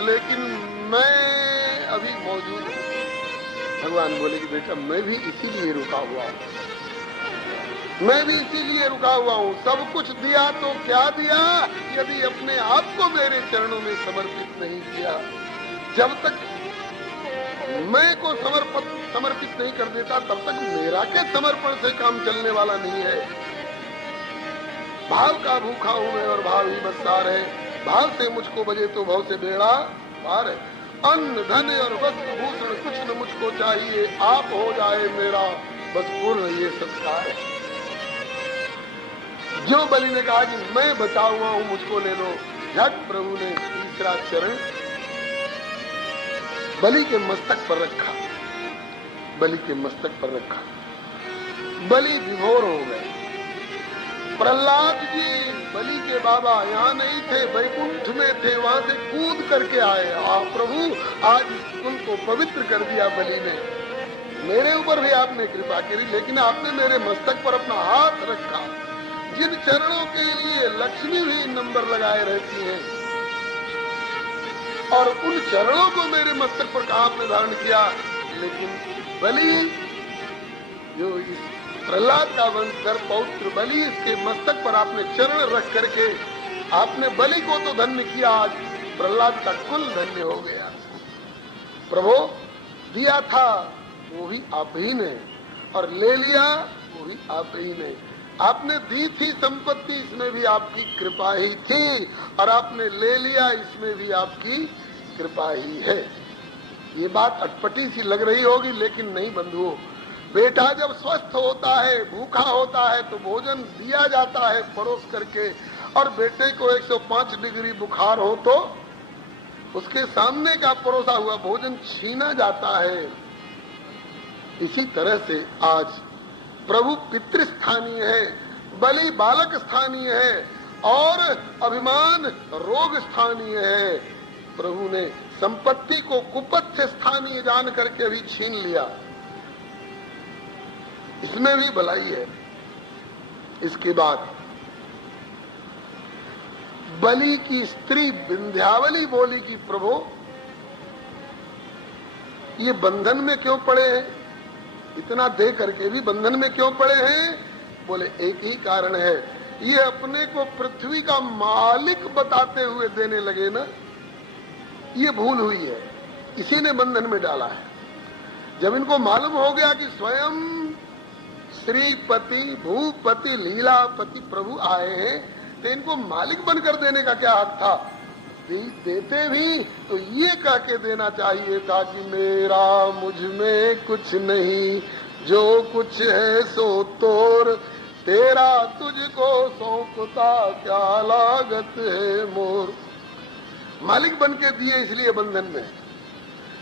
लेकिन मैं अभी मौजूद हूँ। भगवान बोले कि बेटा मैं भी इसीलिए रुका हुआ हूँ, मैं भी इसीलिए रुका हुआ हूँ। सब कुछ दिया तो क्या दिया, यदि अपने आप को मेरे चरणों में समर्पित नहीं किया। जब तक मैं को समर्पित नहीं कर देता तब तक मेरा के समर्पण से काम चलने वाला नहीं है। भाव का भूखा हूँ मैं और भाव ही बसार है। भाव से मुझको बजे तो भाव से बेड़ा पार है। अन्न धन और वस्त्र भूषण कुछ न मुझको चाहिए, आप हो जाए मेरा बस पूर्ण ये संस्कार है। जो बलि ने कहा कि मैं बचा हुआ हूँ मुझको ले लो, झट प्रभु ने तीसरा चरण बलि के मस्तक पर रखा, बलि के मस्तक पर रखा। बलि विभोर हो गए। प्रहलाद जी बलि के बाबा यहाँ नहीं थे, वैकुंठ में थे, वहां से कूद करके आए। प्रभु आज इस कुल को पवित्र कर दिया बलि ने, मेरे ऊपर भी आपने कृपा करी, लेकिन आपने मेरे मस्तक पर अपना हाथ रखा। जिन चरणों के लिए लक्ष्मी भी नंबर लगाए रहती हैं, और उन चरणों को मेरे मस्तक पर कहा आपने धारण किया। लेकिन बलि जो इस प्रहलाद का वंशधर पौत्र बलि, इसके मस्तक पर आपने चरण रख करके आपने बलि को तो धन्य किया, आज प्रहलाद का कुल धन्य हो गया। प्रभु दिया था वो भी आप ही ने, और ले लिया वो भी आप ही ने। आपने दी थी संपत्ति, इसमें भी आपकी कृपा ही थी, और आपने ले लिया इसमें भी आपकी कृपा ही है। ये बात अटपटी सी लग रही होगी, लेकिन नहीं बंधुओं, बेटा जब स्वस्थ होता है, भूखा होता है तो भोजन दिया जाता है परोस करके, और बेटे को 105 डिग्री बुखार हो तो उसके सामने का परोसा हुआ भोजन छीना जाता है। इसी तरह से आज प्रभु पितृस्थानीय है, बलि बालक स्थानीय है, और अभिमान रोग स्थानीय है। प्रभु ने संपत्ति को कुपथ्य स्थानीय जान करके भी छीन लिया, इसमें भी भलाई है। इसके बाद बलि की स्त्री विंध्यावली बोली कि प्रभु ये बंधन में क्यों पड़े हैं, इतना दे करके भी बंधन में क्यों पड़े हैं? बोले एक ही कारण है, ये अपने को पृथ्वी का मालिक बताते हुए देने लगे ना, ये भूल हुई है, इसी ने बंधन में डाला है। जब इनको मालूम हो गया कि स्वयं श्रीपति भूपति लीलापति प्रभु आए हैं, तो इनको मालिक बनकर देने का क्या हक था? देते भी तो ये कह के देना चाहिए था कि मेरा मुझ में कुछ नहीं, जो कुछ है सो तोर, तेरा तुझको सौंपता क्या लागत है मोर। मालिक बन के दिए इसलिए बंधन में,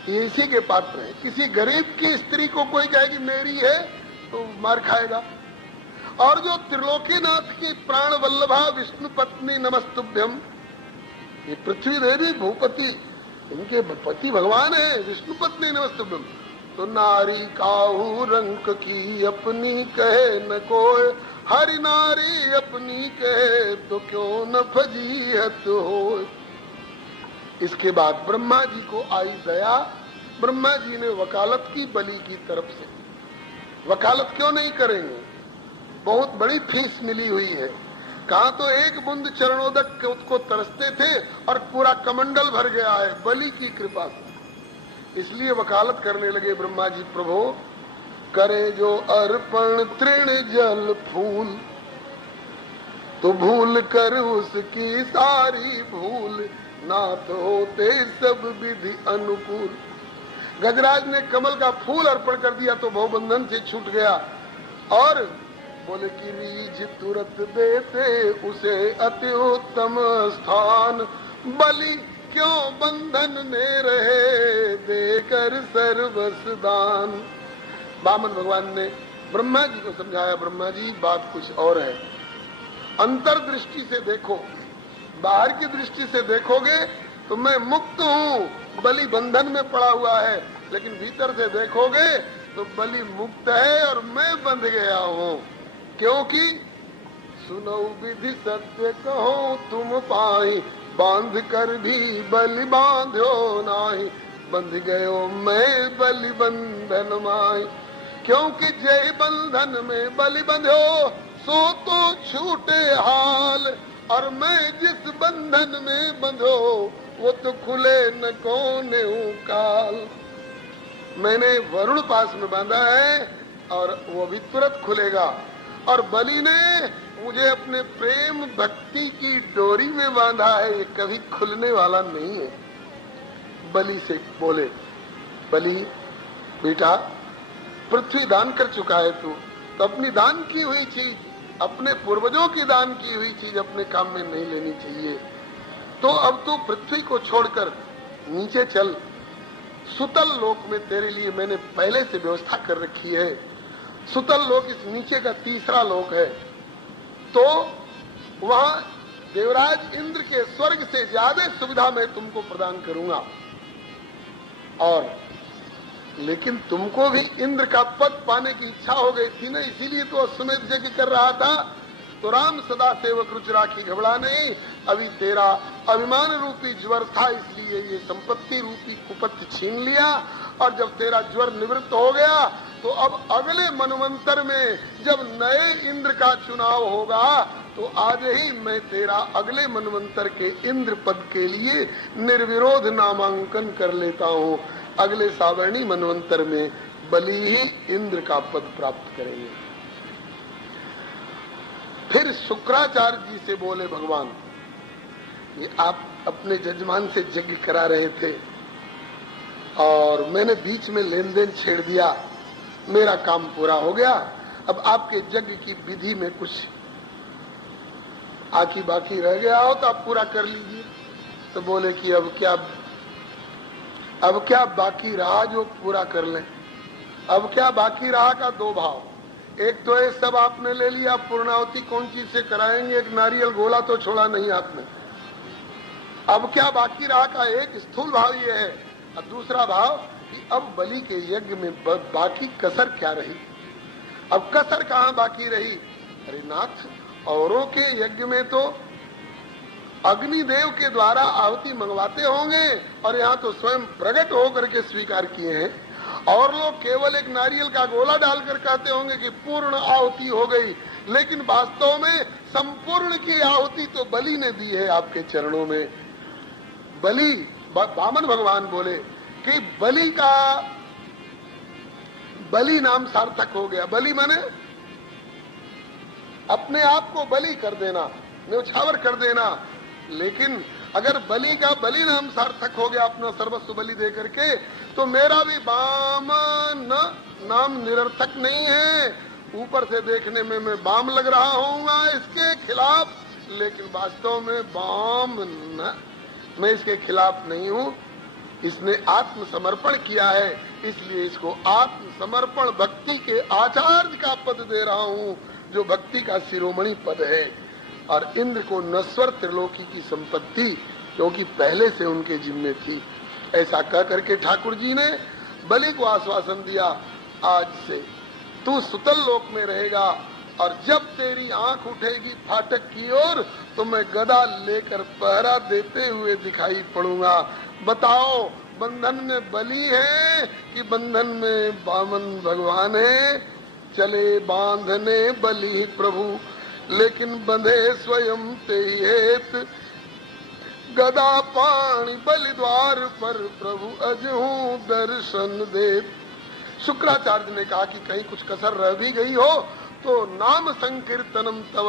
ये इसी के पात्र है। किसी गरीब की स्त्री को कोई कहेगी मेरी है तो मार खाएगा। और जो त्रिलोकीनाथ की प्राण वल्लभा विष्णु पत्नी नमस्तुभ्यम, ये पृथ्वी देवी भूपति इनके पति भगवान है, विष्णु पत्नी नमस्तुभ्यम। तो नारी काहू रंक की अपनी कहे न कोई, हरि नारी अपनी कहे तो क्यों न फजीहत हो। इसके बाद ब्रह्मा जी को आई दया, ब्रह्मा जी ने वकालत की बलि की तरफ से। वकालत क्यों नहीं करेंगे, बहुत बड़ी फीस मिली हुई है। कहा तो एक बूंद चरणोदक को तरसते थे और पूरा कमंडल भर गया है बलि की कृपा से, इसलिए वकालत करने लगे ब्रह्मा जी। प्रभु करे जो अर्पण तृण जल फूल, तो भूल कर उसकी सारी भूल, नाथ होते सब विधि अनुकूल। गजराज ने कमल का फूल अर्पण कर दिया तो भवबंधन से छूट गया। और बोले कि रीझ तुरंत देते उसे अति उत्तम स्थान, बलि क्यों बंधन में रहे देकर सर्वस दान। वामन भगवान ने ब्रह्मा जी को समझाया, ब्रह्मा जी बात कुछ और है, अंतर्दृष्टि से देखो, बाहर की दृष्टि से देखोगे तो मैं मुक्त हूँ, बलि बंधन में पड़ा हुआ है, लेकिन भीतर से देखोगे तो बलि मुक्त है और मैं बंध गया हूँ। क्योंकि सुनो विधि सत्य कहो तुम पाई, बांध कर भी बलि बांधो नाही, बंध गयो मैं बलि बंधन माई। क्योंकि जय बंधन में बलि बंधो सो तो छूटे हाल, और मैं जिस बंधन में बंधो वो तो खुले न कोने काल। मैंने वरुण पास में बांधा है और वो भी तुरंत खुलेगा, और बलि ने मुझे अपने प्रेम भक्ति की डोरी में बांधा है, ये कभी खुलने वाला नहीं है। बलि से बोले, बलि बेटा पृथ्वी दान कर चुका है तू, तो अपनी दान की हुई चीज, अपने पूर्वजों की दान की हुई चीज अपने काम में नहीं लेनी चाहिए। तो अब तू पृथ्वी को छोड़कर नीचे चल, सुतल लोक में तेरे लिए मैंने पहले से व्यवस्था कर रखी है। सुतल लोक इस नीचे का तीसरा लोक है, तो वहां देवराज इंद्र के स्वर्ग से ज्यादा सुविधा मैं तुमको प्रदान करूंगा। और लेकिन तुमको भी इंद्र का पद पाने की इच्छा हो गई थी ना, इसीलिए तो अश्वमेध यज्ञ कर रहा था। तो राम सदा सेवक रुचि राखी घबरा नहीं, अभी तेरा अभिमान रूपी ज्वर था, इसलिए ये संपत्ति रूपी कुपथ छीन लिया। और जब तेरा ज्वर निवृत्त हो गया तो अब अगले मनवंतर में जब नए इंद्र का चुनाव होगा तो आज ही मैं तेरा अगले मनवंतर के इंद्र पद के लिए निर्विरोध नामांकन कर लेता हूँ। अगले सावर्णी मनवंतर में बलि ही इंद्र का पद प्राप्त करेंगे। फिर शुक्राचार्य जी से बोले भगवान, ये आप अपने जजमान से यज्ञ करा रहे थे और मैंने बीच में लेन देन छेड़ दिया, मेरा काम पूरा हो गया, अब आपके यज्ञ की विधि में कुछ आकी बाकी रह गया हो तो आप पूरा कर लीजिए। तो बोले कि अब क्या बाकी रहा जो पूरा कर लें। अब क्या बाकी रहा का दो भाव, एक तो ये सब आपने ले लिया, पूर्णाहुति कौन चीज से कराएंगे, एक नारियल गोला तो छोड़ा नहीं आपने। अब क्या बाकी रहा का एक स्थूल भाव ये है, और दूसरा भाव कि अब बलि के यज्ञ में बाकी कसर क्या रही। अब कसर कहाँ बाकी रही, अरे नाथ औरों के यज्ञ में तो अग्निदेव के द्वारा आहुति मंगवाते होंगे और यहाँ तो स्वयं प्रकट होकर के स्वीकार किए हैं, और लोग केवल एक नारियल का गोला डालकर कहते होंगे कि पूर्ण आहुति हो गई, लेकिन वास्तव में संपूर्ण की आहुति तो बलि ने दी है आपके चरणों में। बलि, वामन भगवान बोले कि बलि नाम सार्थक हो गया। बलि माने अपने आप को बलि कर देना, न्यौछावर कर देना। लेकिन अगर बलि का बलि नाम सार्थक हो गया, अपना सर्वस्व बलि दे करके, तो मेरा भी वामन नाम निरर्थक नहीं है। ऊपर से देखने में मैं वाम लग रहा होऊंगा इसके खिलाफ, लेकिन वास्तव में वाम न, मैं इसके खिलाफ नहीं हूँ। इसने आत्मसमर्पण किया है, इसलिए इसको आत्मसमर्पण भक्ति के आचार्य का पद दे रहा हूँ, जो भक्ति का शिरोमणि पद है। और इंद्र को नश्वर त्रिलोकी की संपत्ति, क्योंकि पहले से उनके जिम्मे थी। ऐसा कह करके ठाकुर जी ने बलि को आश्वासन दिया, आज से तू सुतल लोक में रहेगा, और जब तेरी आंख उठेगी फाटक की ओर तो मैं गदा लेकर पहरा देते हुए दिखाई पड़ूंगा। बताओ बंधन में बलि है कि बंधन में वामन भगवान है। चले बांधने बलि प्रभु, लेकिन बंधे स्वयं ते हेत, गदा पाणी बलि द्वार पर प्रभु अजहू दर्शन देत। शुक्राचार्य ने कहा कि कहीं कुछ कसर रह भी गई हो तो नाम संकीर्तनम तव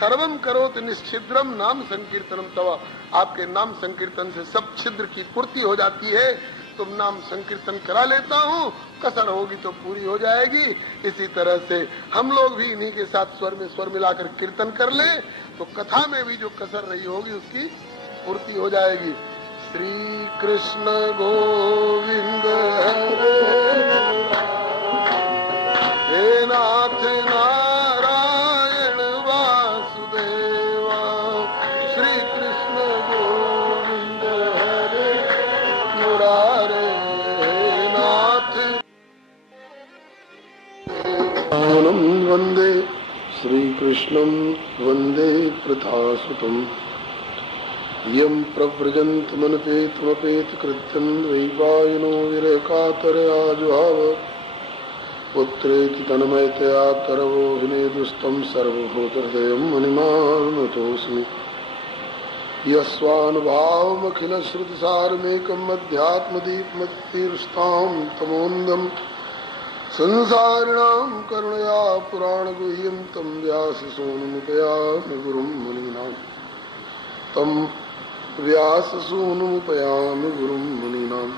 सर्वम करोत निश्चिद्रम, नाम संकीर्तनम तव, आपके नाम संकीर्तन से सब छिद्र की पूर्ति हो जाती है। तुम नाम संकीर्तन करा लेता हूँ, कसर होगी तो पूरी हो जाएगी। इसी तरह से हम लोग भी इन्हीं के साथ स्वर में स्वर मिलाकर कीर्तन कर लें तो कथा में भी जो कसर रही होगी उसकी पूर्ति हो जाएगी। श्री कृष्ण गोविंद हे नाथ नारायण वासुदेवा, श्री कृष्ण गोविंद हरे मुरारे, हे नाथ वंदे श्री कृष्णं वंदे प्रथासुतम् यं प्रव्रजन्तमनुपेतमपेत कृत्यं द्वैपायनो विरकातरयाजुहाव पुत्रेति तन्मयतया तरवो विनेदुस्तं सर्वभूतहृदयं मुनिमानतोऽस्मि। यस्वानुभावमखिलश्रुतिसारमेकम् अध्यात्मदीपमतीर्षतां तमोन्दं संसारिणां करुणया पुराणगुह्यं तं व्याससूनुमुपयामि गुरुं मुनीनां। तं व्याससूनुमुपयामि गुरुं मुनीनां।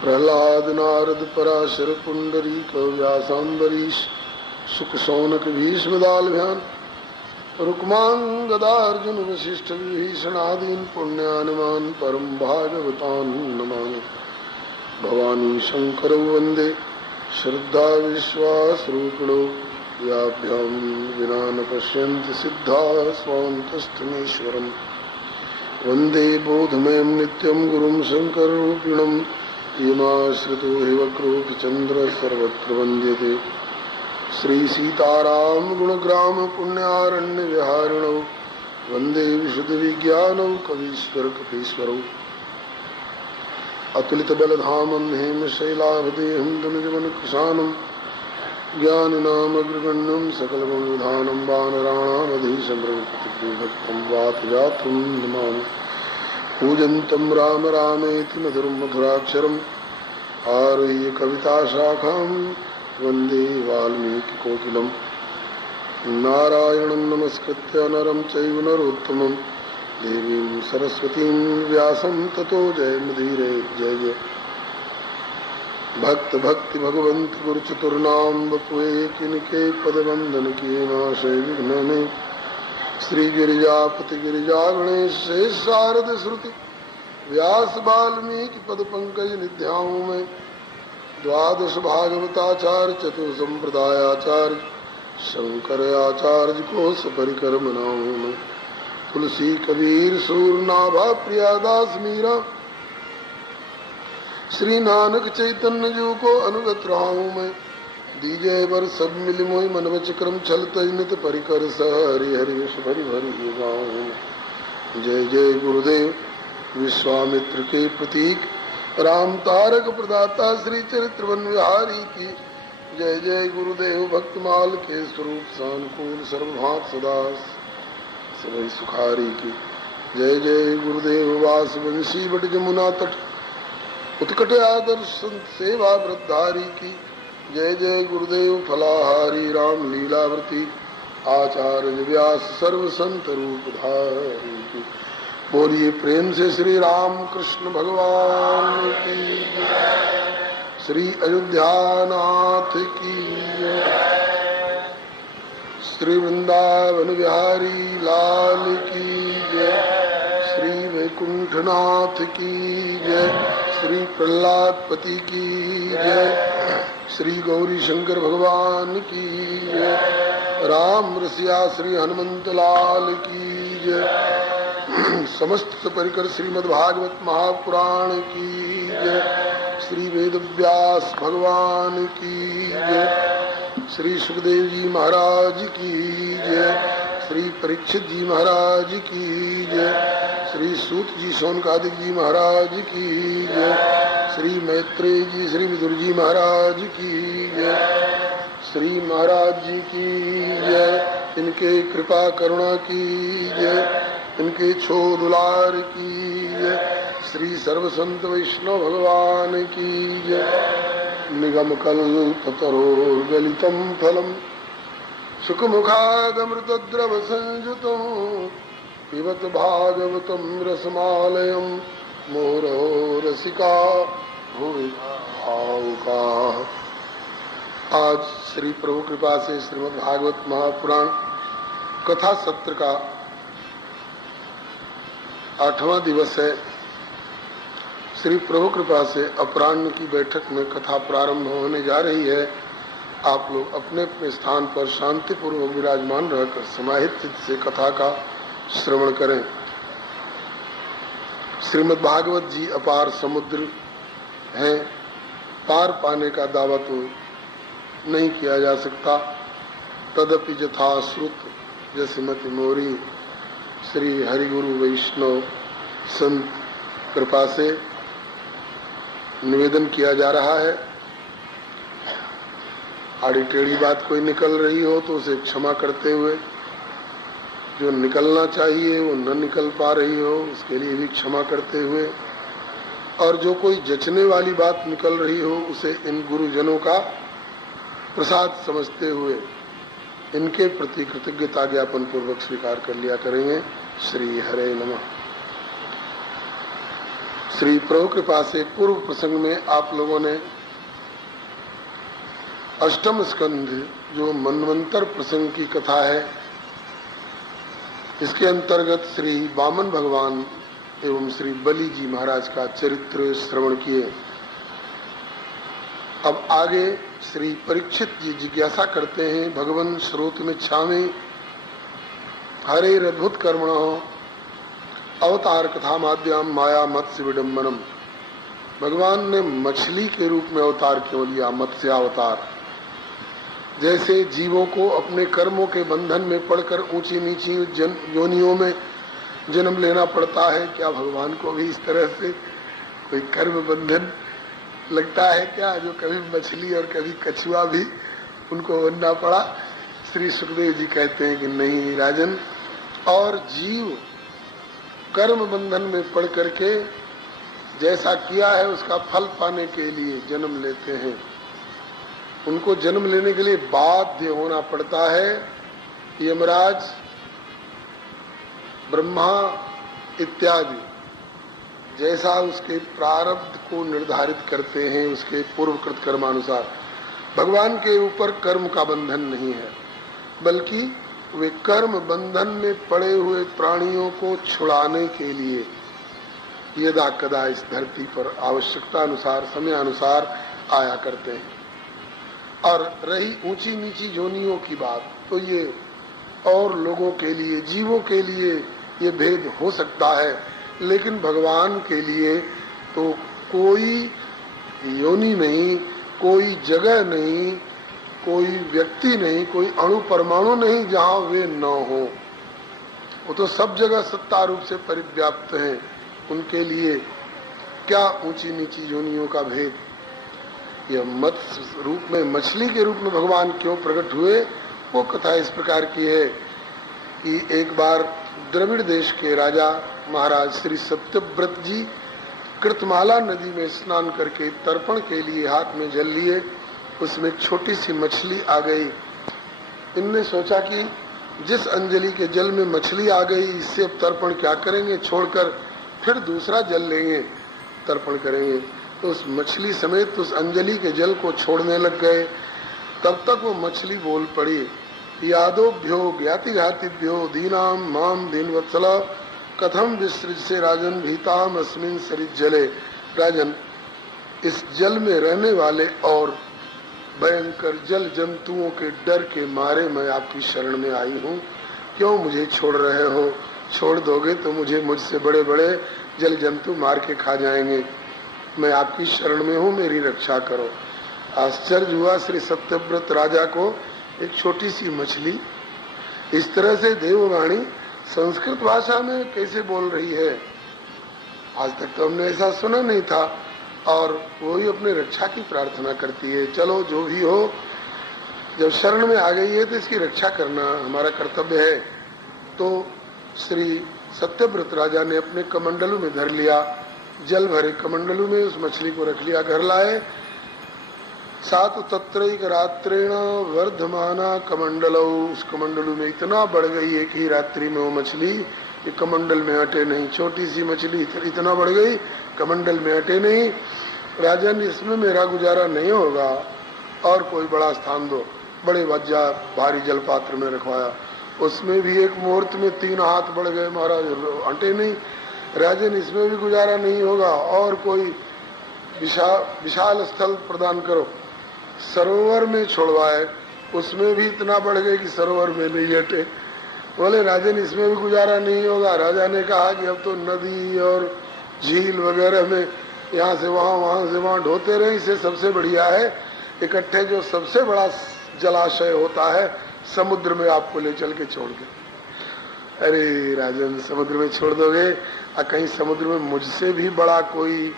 प्रहलाद नारद पराशर पुंडरीक व्यासाम्बरीश शुक शौनक भीष्मदालभ्यान् रुक्मांगदार्जुन वशिष्ठ विभीषणादीन् पुण्यानुमान् परम भागवतान् नमामि। भवानी शंकरौ वन्दे श्रद्धा विश्वास रूपिणो याभ्यां विना न पश्यन्ति सिद्धाः स्वान्तस्थमीश्वरम्। वन्दे बोधमयं नित्यं गुरुं शङ्कररूपिणं येनाश्रितो हि वक्रोऽपि चन्द्रः सर्वत्र वन्द्यते। श्री सीताराम गुणग्राम पुण्यारण्य विहारिणौ वन्दे विशुद्धविज्ञानौ कवीश्वर कपीश्वरौ। अतुलित बलधामं हेमशैलाभदेहं धनुजवनकृशानं ज्ञानिनामग्रगण्यं सकलगुणविधानं वानराणामधीशं रघुपतिप्रियभक्तं वातजातं नमामि। पूजन्तं राम रामेति मधुरं मधुराक्षरम् आरुह्य कविताशाखां वन्दे वाल्मीकिकोकिलं। नारायणं नमस्कृत्य नरं चैव नरोत्तमं देवीं सरस्वतीं व्यासं ततो जयमुदीरये। जय जय भक्त भक्ति भगवंत गुरु चतुर्नाम बपुए किनके पदबंधन किए नाशय विघ्न। श्री गिरिजापति गिरिजा गणेश शेष शारद श्रुति व्यास वाल्मीकि पद पंकज निध्याऊं में। द्वादश भागवताचार्य चतुर संप्रदायाचार्य शंकराचार्य को सपरिकर मनाऊं मैं। तुलसी कबीर सूर नाभा प्रियादास मीरा श्री नानक चैतन्य जी को अनुगत रहा हूँ मैं। दीजय बर सब मिल मोहि मन वच क्रम छल नित परिकर हरि हरि विष भरि भरि गाऊं। जय जय गुरुदेव विश्वामित्र के प्रतीक राम तारक प्रदाता श्री चरित्रवन विहारी की। जय जय गुरुदेव भक्तमाल के स्वरूप सानुकूल सर्वभात सदा सभी सुखारी की। जय जय गुरुदेव वास वंशी बट जमुना तट उत्कट आदर्श सेवा वृद्धारी की। जय जय गुरुदेव फलाहारी राम लीलावृति आचार्य व्यास सर्व संत रूप धारी की। बोलिए प्रेम से श्री राम कृष्ण भगवान की, श्री अयोध्यानाथ की, श्री वृंदावन बिहारी लाल की जय, श्री वैकुंठनाथ की जय, श्री प्रहलाद पति की जय, श्री गौरी शंकर भगवान की जय, राम रसिया श्री हनुमंत लाल की जय, समस्त परिकर श्रीमद् भागवत महापुराण की जय, श्री वेद व्यास भगवान की जय, श्री सुखदेव जी महाराज की जय, श्री परीक्षित जी महाराज की जय, श्री सूत जी शौनकादिक जी महाराज की जय, श्री मैत्रेय जी श्री विदुर जी महाराज की जय, श्री महाराज जी की जय, इनके कृपा करुणा की जय, इनके छो दुलार की जय, श्री सर्व संत वैष्णव भगवान की जय। निगम कल्पतरोर्गलितं फलम् सुखमुखादमृतद्रव संयुतं पिबत भागवतं रसमालयं मोरो रसिका भूमि भावुका। आज श्री प्रभु कृपा से श्रीमद् भागवत महापुराण कथा सत्र का 8वां दिवस है। श्री प्रभु कृपा से अपराह्न की बैठक में कथा प्रारंभ होने जा रही है। आप लोग अपने अपने स्थान पर शांतिपूर्वक विराजमान रहकर समाहित चित्त से कथा का श्रवण करें। श्रीमद् भागवत जी अपार समुद्र हैं, पार पाने का दावा तो नहीं किया जा सकता। तदपि यथा श्रुत जसमति मोरी श्री हरिगुरु वैष्णव संत कृपा से निवेदन किया जा रहा है। आड़ी टेढ़ी बात कोई निकल रही हो तो उसे क्षमा करते हुए, जो निकलना चाहिए वो न निकल पा रही हो उसके लिए भी क्षमा करते हुए, और जो कोई जचने वाली बात निकल रही हो उसे इन गुरुजनों का प्रसाद समझते हुए इनके प्रति कृतज्ञता ज्ञापन पूर्वक स्वीकार कर लिया करेंगे। श्री हरे नमः। श्री प्रभु कृपा से पूर्व प्रसंग में आप लोगों ने अष्टम स्कंध जो मनवंतर प्रसंग की कथा है, इसके अंतर्गत श्री वामन भगवान एवं श्री बलि जी महाराज का चरित्र श्रवण किए। अब आगे श्री परीक्षित जी जिज्ञासा करते हैं, भगवन श्रोतुमिच्छामि हरेरद्भुत कर्मणः अवतार कथा माद्याम माया मत्स्य विडम्बनम। भगवान ने मछली के रूप में अवतार क्यों लिया, मत्स्य अवतार? जैसे जीवों को अपने कर्मों के बंधन में पड़कर ऊंची नीची योनियों में जन्म लेना पड़ता है, क्या भगवान को भी इस तरह से कोई कर्म बंधन लगता है क्या, जो कभी मछली और कभी कछुआ भी उनको बनना पड़ा? श्री सुखदेव जी कहते हैं कि नहीं राजन, और जीव कर्म बंधन में पड़ करके जैसा किया है उसका फल पाने के लिए जन्म लेते हैं। उनको जन्म लेने के लिए बाध्य होना पड़ता है। यमराज, ब्रह्मा इत्यादि जैसा उसके प्रारब्ध को निर्धारित करते हैं, उसके पूर्वकृत कर्मानुसार। भगवान के ऊपर कर्म का बंधन नहीं है, बल्कि वे कर्म बंधन में पड़े हुए प्राणियों को छुड़ाने के लिए यदा कदा इस धरती पर आवश्यकता अनुसार, समय अनुसार आया करते हैं। और रही ऊंची नीची योनियों की बात, तो ये और लोगों के लिए, जीवों के लिए ये भेद हो सकता है, लेकिन भगवान के लिए तो कोई योनि नहीं, कोई जगह नहीं, कोई व्यक्ति नहीं, कोई अणु परमाणु नहीं जहाँ वे न हो। वो तो सब जगह सत्ता रूप से परिव्याप्त हैं। उनके लिए क्या ऊंची नीची योनियों का भेद? यह मत्स्य रूप में, मछली के रूप में भगवान क्यों प्रकट हुए, वो कथा इस प्रकार की है कि एक बार द्रविड़ देश के राजा महाराज श्री सत्यव्रत जी कृतमाला नदी में स्नान करके तर्पण के लिए हाथ में जल लिए। उसमें एक छोटी सी मछली आ गई। इनने सोचा कि जिस अंजलि के जल में मछली आ गई, इससे अब तर्पण क्या करेंगे, छोड़कर फिर दूसरा जल लेंगे, तर्पण करेंगे। तो उस मछली समेत उस अंजलि के जल को छोड़ने लग गए। तब तक वो मछली बोल पड़ी, यादोभ्यो ज्ञाति घातिभ्यो दीनाम माम दीनवत्सल कथम विसृज से राजन भीताम अस्मिन सरित जले। राजन, इस जल में रहने वाले और भयंकर जल जंतुओं के डर के मारे मैं आपकी शरण में आई हूँ। क्यों मुझे छोड़ रहे हो? छोड़ दोगे तो मुझे मुझसे बड़े बड़े जल जंतु मार के खा जाएंगे। मैं आपकी शरण में हूँ, मेरी रक्षा करो। आश्चर्य हुआ श्री सत्यव्रत राजा को, एक छोटी सी मछली इस तरह से देववाणी संस्कृत भाषा में कैसे बोल रही है? आज तक तो हमने ऐसा सुना नहीं था। और वो ही अपने रक्षा की प्रार्थना करती है। चलो जो भी हो, जब शरण में आ गई है तो इसकी रक्षा करना हमारा कर्तव्य है। तो श्री सत्यव्रत राजा ने अपने कमंडलू में धर लिया, जल भरे कमंडलू में उस मछली को रख लिया, घर लाए, सातु तत्रैक रात्रेण वर्धमाना कमंडलो, उस कमंडलू में इतना बढ़ गई एक ही रात्रि में वो मछली कि कमंडल में हटे नहीं। छोटी सी मछली इतना बढ़ गई कमंडल में हटे नहीं। राजन, इसमें मेरा गुजारा नहीं होगा, और कोई बड़ा स्थान दो। बड़े वज्जा भारी जलपात्र में रखवाया, उसमें भी एक मुहूर्त में 3 हाथ बढ़ गए महाराज, हटे नहीं। राजन, इसमें भी गुजारा नहीं होगा, और कोई विशाल स्थल प्रदान करो। सरोवर में छोड़वाए, उसमें भी इतना बढ़ गए कि सरोवर में नहीं हटे। बोले राजन, इसमें भी गुजारा नहीं होगा। राजा ने कहा कि अब तो नदी और झील वगैरह में यहाँ से वहाँ ढोते रहे, इससे सबसे बढ़िया है इकट्ठे जो सबसे बड़ा जलाशय होता है समुद्र में आपको ले चल के छोड़ दे। अरे राजन, समुद्र में छोड़ दोगे, कहीं समुद्र में मुझसे भी बड़ा कोई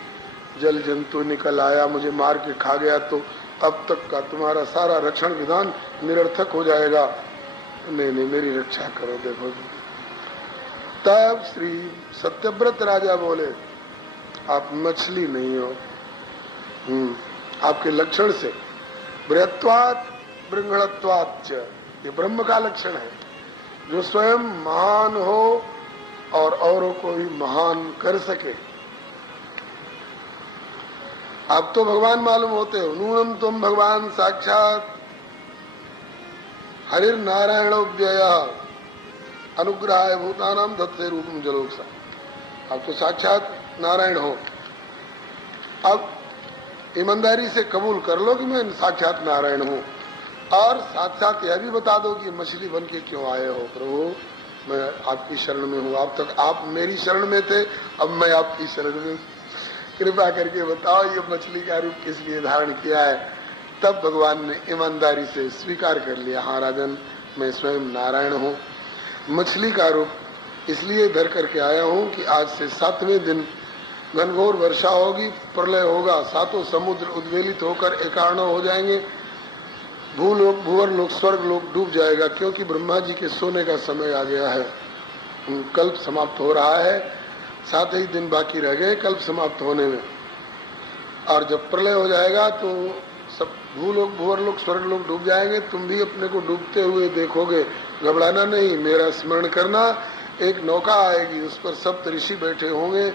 जल जंतु निकल आया, मुझे मार के खा गया, तो अब तक का तुम्हारा सारा रक्षण विधान निरर्थक हो जाएगा। नहीं नहीं, मेरी रक्षा करो। देखो, तब श्री सत्यव्रत राजा बोले, आप मछली नहीं हो, आपके लक्षण से बृहत्वात् बृंहणत्वाच्च, ये ब्रह्म का लक्षण है, जो स्वयं महान हो और औरों को भी महान कर सके। आप तो भगवान मालूम होते हो। नूनम तुम भगवान साक्षात हरिर नारायणोव्यय अनुग्रहाय भूतानाम धत्ते रूपम जलोक्सा। आप तो साक्षात नारायण हो। अब ईमानदारी से कबूल कर लो कि मैं साक्षात नारायण हूँ, और साथ साथ यह भी बता दो कि मछली बन के क्यों आए हो। प्रभु, मैं आपकी शरण में हूँ, अब तक आप मेरी शरण में थे, अब मैं आपकी शरण में, कृपा करके बताओ ये मछली का रूप किस लिए धारण किया है। तब भगवान ने ईमानदारी से स्वीकार कर लिया, हाँ राजन, मैं स्वयं नारायण हूँ। मछली का रूप इसलिए धर करके आया हूँ कि आज से 7वें दिन घनघोर वर्षा होगी, प्रलय होगा, सातों समुद्र उद्वेलित होकर एकार्ण हो जाएंगे, भूलोक भूवर लोक स्वर्ग लोक डूब जाएगा, क्योंकि ब्रह्मा जी के सोने का समय आ गया है। कल्प समाप्त हो रहा है, 7 ही दिन बाकी रह गए कल्प समाप्त होने में। और जब प्रलय हो जाएगा तो सब भूलोक भूवर लोक स्वर्ग लोक डूब जाएंगे। तुम भी अपने को डूबते हुए देखोगे, घबराना नहीं, मेरा स्मरण करना। एक नौका आएगी, उस पर सप्त ऋषि बैठे होंगे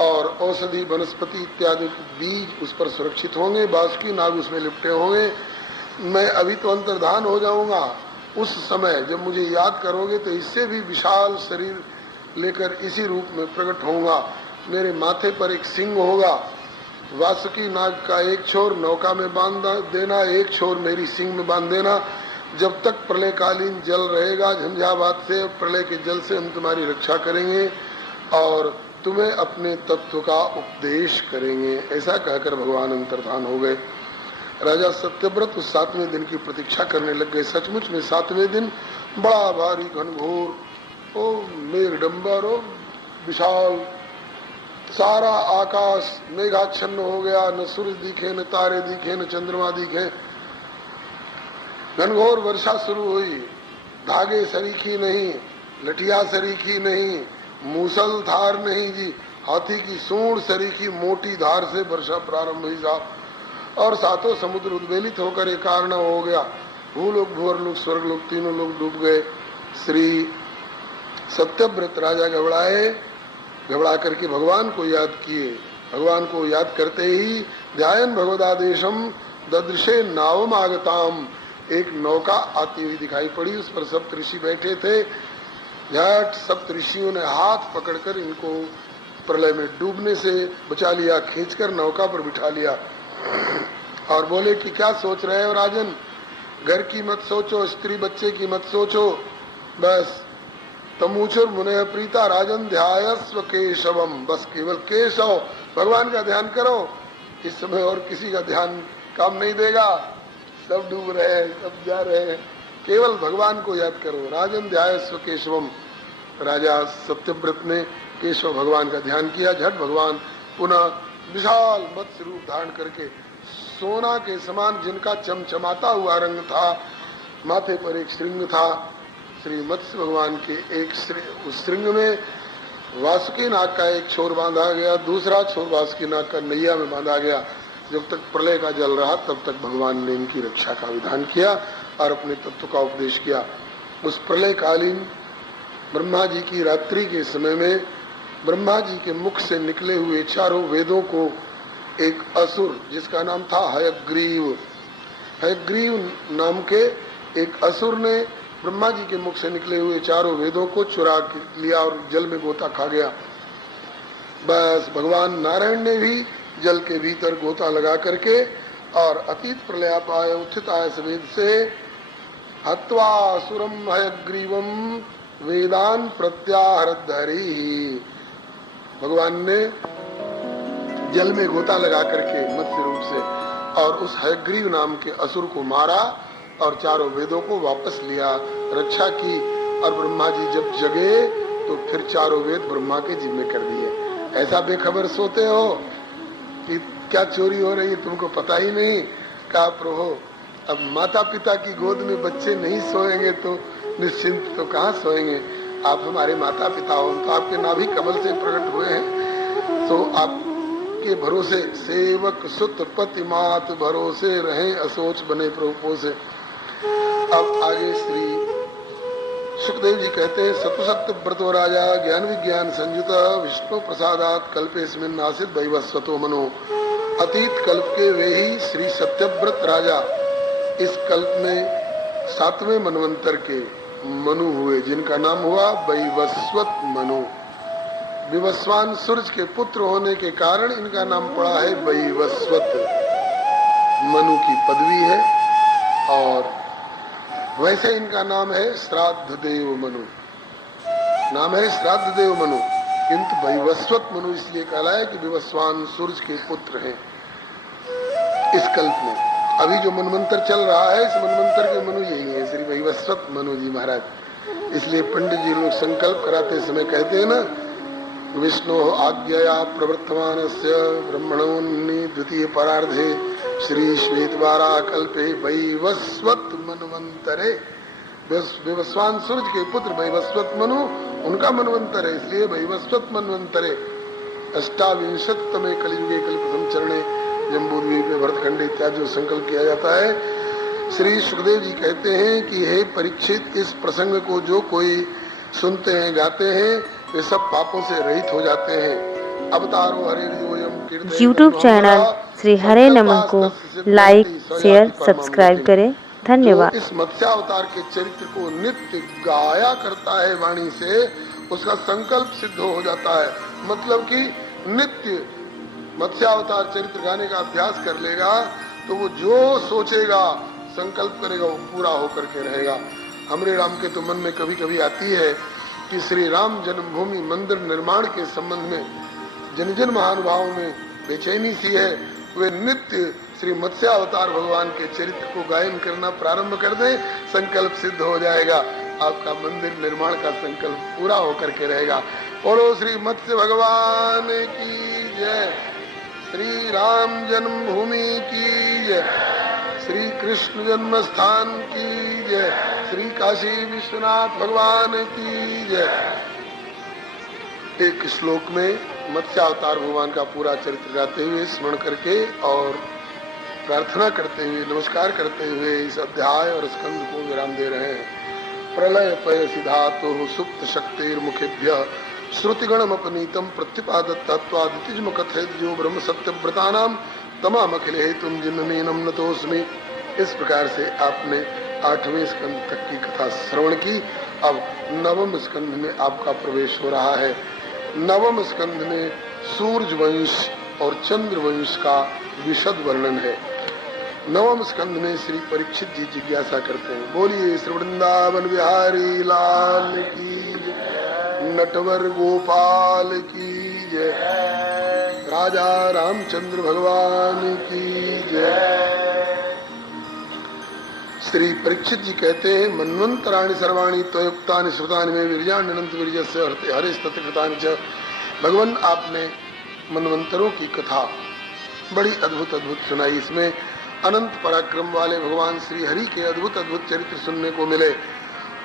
और औषधि वनस्पति इत्यादि बीज उस पर सुरक्षित होंगे, बासुकी नाग उसमें लिपटे होंगे। मैं अभी तो अंतर्धान हो जाऊंगा, उस समय जब मुझे याद करोगे तो इससे भी विशाल शरीर लेकर इसी रूप में प्रकट होऊंगा। मेरे माथे पर एक सिंह होगा, वासुकी नाग का एक छोर नौका में बांध देना, एक छोर मेरी सिंह में बांध देना। जब तक प्रलयकालीन जल रहेगा झंझावात से, प्रलय के जल से हम तुम्हारी रक्षा करेंगे और तुम्हें अपने तत्व का उपदेश करेंगे। ऐसा कहकर भगवान अंतर्धान हो गए। राजा सत्यव्रत उस 7वें दिन की प्रतीक्षा करने लग गए। सचमुच में 7वें दिन बड़ा भारी घनघोर ओ मेघडंबर ओ विशाल, सारा आकाश मेघाच्छन्न हो गया, न सूर्य दिखे, न तारे दिखे, न चंद्रमा दिखे। घनघोर वर्षा शुरू हुई, धागे सरीखी नहीं, लठिया सरीखी नहीं, मूसलधार नहीं जी, हाथी की सूंड सरीखी मोटी धार से वर्षा प्रारंभ हुई साहब, और सातों समुद्र उद्वेलित होकर एकार्ण हो गया। भूलोक भूवर्लोक स्वर्गलोक तीनों लोग डूब गए। श्री सत्यव्रत राजा घबराए, घबरा करके भगवान को याद किए। भगवान को याद करते ही ध्यान भगवदादेशम ददृशे नावम आगताम, एक नौका आती हुई दिखाई पड़ी, उस पर सप्त ऋषि बैठे थे। झट सप्त ऋषियों ने हाथ पकड़कर इनको प्रलय में डूबने से बचा लिया, खींचकर नौका पर बिठा लिया और बोले कि क्या सोच रहे हो राजन, घर की मत सोचो, स्त्री बच्चे की मत सोचो, बस तमुचुर मुने प्रीता राजन ध्यायस्व केशवम, बस केवल केशव भगवान का ध्यान करो। इस समय और किसी का ध्यान काम नहीं देगा, सब डूब रहे हैं, सब जा रहे हैं, केवल भगवान को याद करो। राजन ध्यायस्व केशवम, राजा सत्यव्रत ने केशव भगवान का ध्यान किया। झट भगवान पुनः विशाल मत्स्य रूप धारण करके सोना के समान, जिनका चमचमाता हुआ रंग था, माथे पर एक श्रृंग था, श्री मत्स्य भगवान के एक उस श्रृंग में वासुकी नाग का एक छोर बांधा गया, दूसरा छोर वासुकी नाग का नैया में बांधा गया। जब तक प्रलय का जल रहा तब तक भगवान ने इनकी रक्षा का विधान किया और अपने तत्व का उपदेश किया। उस प्रलय कालीन ब्रह्मा जी की रात्रि के समय में ब्रह्मा जी के मुख से निकले हुए चारों वेदों को एक असुर जिसका नाम था हयग्रीव नाम के एक असुर ने ब्रह्मा जी के मुख से निकले हुए चारों वेदों को चुरा लिया और जल में गोता खा गया। बस भगवान नारायण ने भी जल के भीतर गोता लगा करके और अतीत प्रलयापाय उत्थिताय सवेद से हत्वा असुरम हयग्रीवम वेदान प्रत्याहरद्धरि, भगवान ने जल में गोता लगा करके मत्स्य रूप से और उस हयग्रीव नाम के असुर को मारा और चारों वेदों को वापस लिया, रक्षा की। और ब्रह्मा जी जब जगे तो फिर चारों वेद ब्रह्मा के जिम्मे कर दिए। ऐसा बेखबर सोते हो कि क्या चोरी हो रही है तुमको पता ही नहीं। कहा प्रभु अब माता पिता की गोद में बच्चे नहीं सोएंगे तो निश्चिंत तो कहाँ सोएंगे। आप हमारे माता पिता हो, तो आपके नाभि कमल से प्रकट हुए हैं, तो आपके भरोसे सेवक सुत पति मात भरोसे रहे असोच बने प्रभु से। अब आगे श्री सुखदेव जी कहते हैं सतुसत्य व्रतो राजा ज्ञान विज्ञान संयुत विष्णु प्रसादात कल्पेस्मिन् आसीत् वैवस्वतो मनो। अतीत कल्प के वे ही श्री सत्यव्रत राजा इस कल्प में 7वें मनवंतर के मनु हुए, जिनका नाम हुआ वैवस्वत मनु। विवस्वान सूर्य के पुत्र होने के कारण इनका नाम पड़ा है वैवस्वत। मनु की पदवी है और वैसे इनका नाम है श्राद्ध देव मनु, नाम है श्राद्ध देव मनु, किंतु वैवस्वत मनु इसलिए कहलाए कि विवस्वान सूर्य के पुत्र हैं इस कल्प में। अभी जो मनवंतर चल रहा है इस मनवंतर के मनु यही है, श्री वैवस्वत मनु जी महाराज। इसलिए पंडित जी लोग संकल्प कराते समय कहते हैं ना, विष्णु आज्ञया प्रवर्तमानस्य ब्रह्मणोन्नि द्वितीय परार्धे श्री श्वेतवारा कल्पे वैवस्वत मनवंतरे। विवस्वान सूर्य के पुत्र वैवस्वत मनु उनका मनवंतर है, इसलिए वैवस्वत मनवंतरे। अष्टाविंशतमे कलियुगे कलिप्रथम चरणे जम्बूद्वीपे भरतखंडे इत्यादि जो संकल्प किया जाता है। श्री सुखदेव जी कहते हैं कि हे परीक्षित, इस प्रसंग को जो कोई सुनते हैं गाते हैं वे सब पापों से रहित हो जाते हैं। अवतारो हरे यूट्यूब चैनल श्री हरे नमः को लाइक शेयर सब्सक्राइब करें। धन्यवाद। इस मत्स्यावतार के चरित्र को नित्य गाया करता है वाणी से, उसका संकल्प सिद्ध हो जाता है। मतलब कि नित्य मत्स्यावतार चरित्र गाने का अभ्यास कर लेगा तो वो जो सोचेगा संकल्प करेगा वो पूरा होकर के रहेगा। हमरे राम के तो मन में कभी कभी आती है कि श्री राम जन्मभूमि मंदिर निर्माण के संबंध में जन जन महानुभावों में बेचैनी सी है, वे नित्य श्री मत्स्यावतार भगवान के चरित्र को गायन करना प्रारंभ कर दें, संकल्प सिद्ध हो जाएगा। आपका मंदिर निर्माण का संकल्प पूरा होकर के रहेगा। बोलो श्री मत्स्य भगवान की जय, श्री राम जन्मभूमि की जय, श्री कृष्ण जन्म स्थान की जय, श्री काशी विश्वनाथ भगवान की जय। एक श्लोक में मत्स्यावतार भगवान का पूरा चरित्र गाते हुए स्मरण करके और प्रार्थना करते हुए नमस्कार करते हुए इस अध्याय और स्कंद को विराम दे रहे हैं। प्रलय पयसि धातु सुप्त शक्तिर मुखेभ्य श्रुतिगणम अपनीतम प्रतिपादत तत्वादितिजम कथयत जो ब्रह्म सत्यव्रतानाम तमाम अखिल हेतुम जिन्नमेनम नतोस्मि। इस प्रकार से आपने 8वें स्कंद तक की कथा श्रवण की। अब 9वें स्कंद में आपका प्रवेश हो रहा है। 9वें स्कंद में सूर्य वंश और चंद्र वंश का विशद वर्णन है। 9वें स्कंद में श्री परीक्षित जी जिज्ञासा करते हैं, बोलिए श्री वृंदावन बिहारी लाल की जय, नटवर गोपाल की जय, राजा रामचंद्र भगवान की जय। श्री परीक्षित जी कहते हैं, मन्वंतराणि सर्वाणि त्वयुक्तानि श्रुतानि में वीर्याण्यनंत वीर्यस्य हरिस्तत्कृतानि च। भगवान आपने मनवंतरों की कथा बड़ी अद्भुत अद्भुत सुनाई। इसमें अनंत पराक्रम वाले भगवान श्री हरि के अद्भुत अद्भुत चरित्र सुनने को मिले।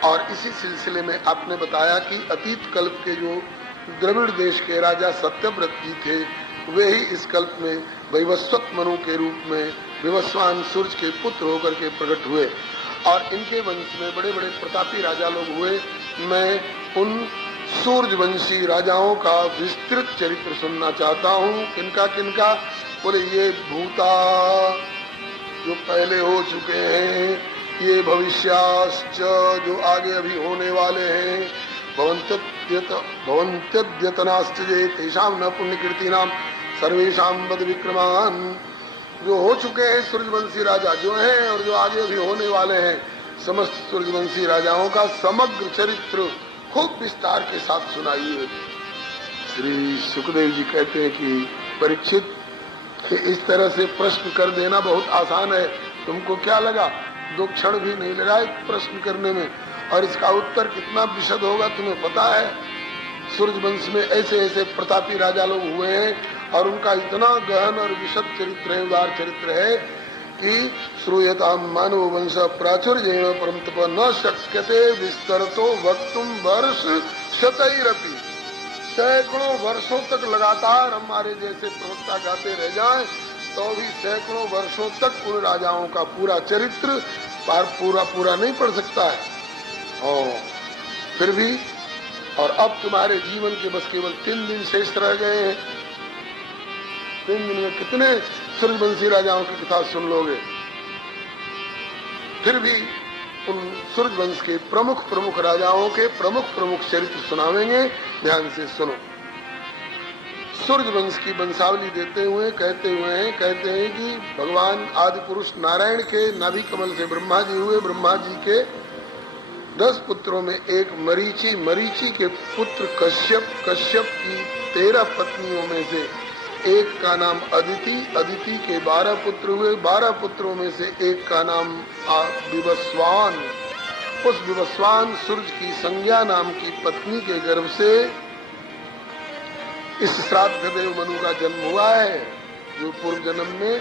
और इसी सिलसिले में आपने बताया कि अतीत कल्प के जो द्रविड़ देश के राजा सत्यव्रत जी थे, वे ही इस कल्प में वैवस्वत मनु के रूप में विवस्वान सूर्य के पुत्र होकर के प्रकट हुए और इनके वंश में बड़े बड़े प्रतापी राजा लोग हुए। मैं उन सूर्यवंशी राजाओं का विस्तृत चरित्र सुनना चाहता हूँ। किनका किनका? बोले ये भूता जो पहले हो चुके हैं, ये भविष्याश्च जो आगे अभी होने वाले हैं, भवन्त्यद्यतनाश्च ये तेषां न पुण्यकीर्तिनां सर्वेषां वद विक्रमान। जो हो चुके हैं सूर्यवंशी राजा जो हैं और जो आगे अभी होने वाले हैं, समस्त सूर्यवंशी राजाओं का समग्र चरित्र खूब विस्तार के साथ सुनाइए। श्री सुखदेव जी कहते हैं कि परीक्षित, इस तरह से प्रश्न कर देना बहुत आसान है। तुमको क्या लगा? 2 क्षण भी नहीं लगा एक प्रश्न करने में, और इसका उत्तर कितना विशद होगा तुम्हें पता है। सूर्यवंश में ऐसे ऐसे प्रतापी राजा लोग हुए हैं और उनका इतना गहन और विशद चरित्र है, उदार चरित्र है कि श्रूयताम मानव वंश प्राचुर्येण परम तप न शक्यते विस्तरतो वक्तुम वर्ष शतैरपि। सैकड़ों वर्षों तक लगातार हमारे जैसे प्रवक्ता गाते रह जाएं तो भी सैकड़ों वर्षों तक उन राजाओं का पूरा चरित्र पूरा नहीं पढ़ सकता है। और फिर भी, और अब तुम्हारे जीवन के बस केवल 3 दिन शेष रह गए हैं। 3 दिन में कितने सूर्यवंशी राजाओं की कथा सुन लोगे? फिर भी उन सूर्यवंश के प्रमुख राजाओं के प्रमुख चरित्र सुनावेंगे। ध्यान से सुनो। सूर्यवंश की वंशावली देते हुए कहते हैं कि भगवान आदि पुरुष नारायण के नाभि कमल से ब्रह्मा जी हुए। ब्रह्मा जी के 10 पुत्रों में एक मरीचि के पुत्र कश्यप की 13 पत्नियों में से एक का नाम अदिति के 12 पुत्र हुए। 12 पुत्रों में से एक का नाम विवस्वान। उस विवस्वान सूर्य की संज्ञा नाम की पत्नी के गर्भ से इस श्राद्ध देव मनु का जन्म हुआ है, जो पूर्व जन्म में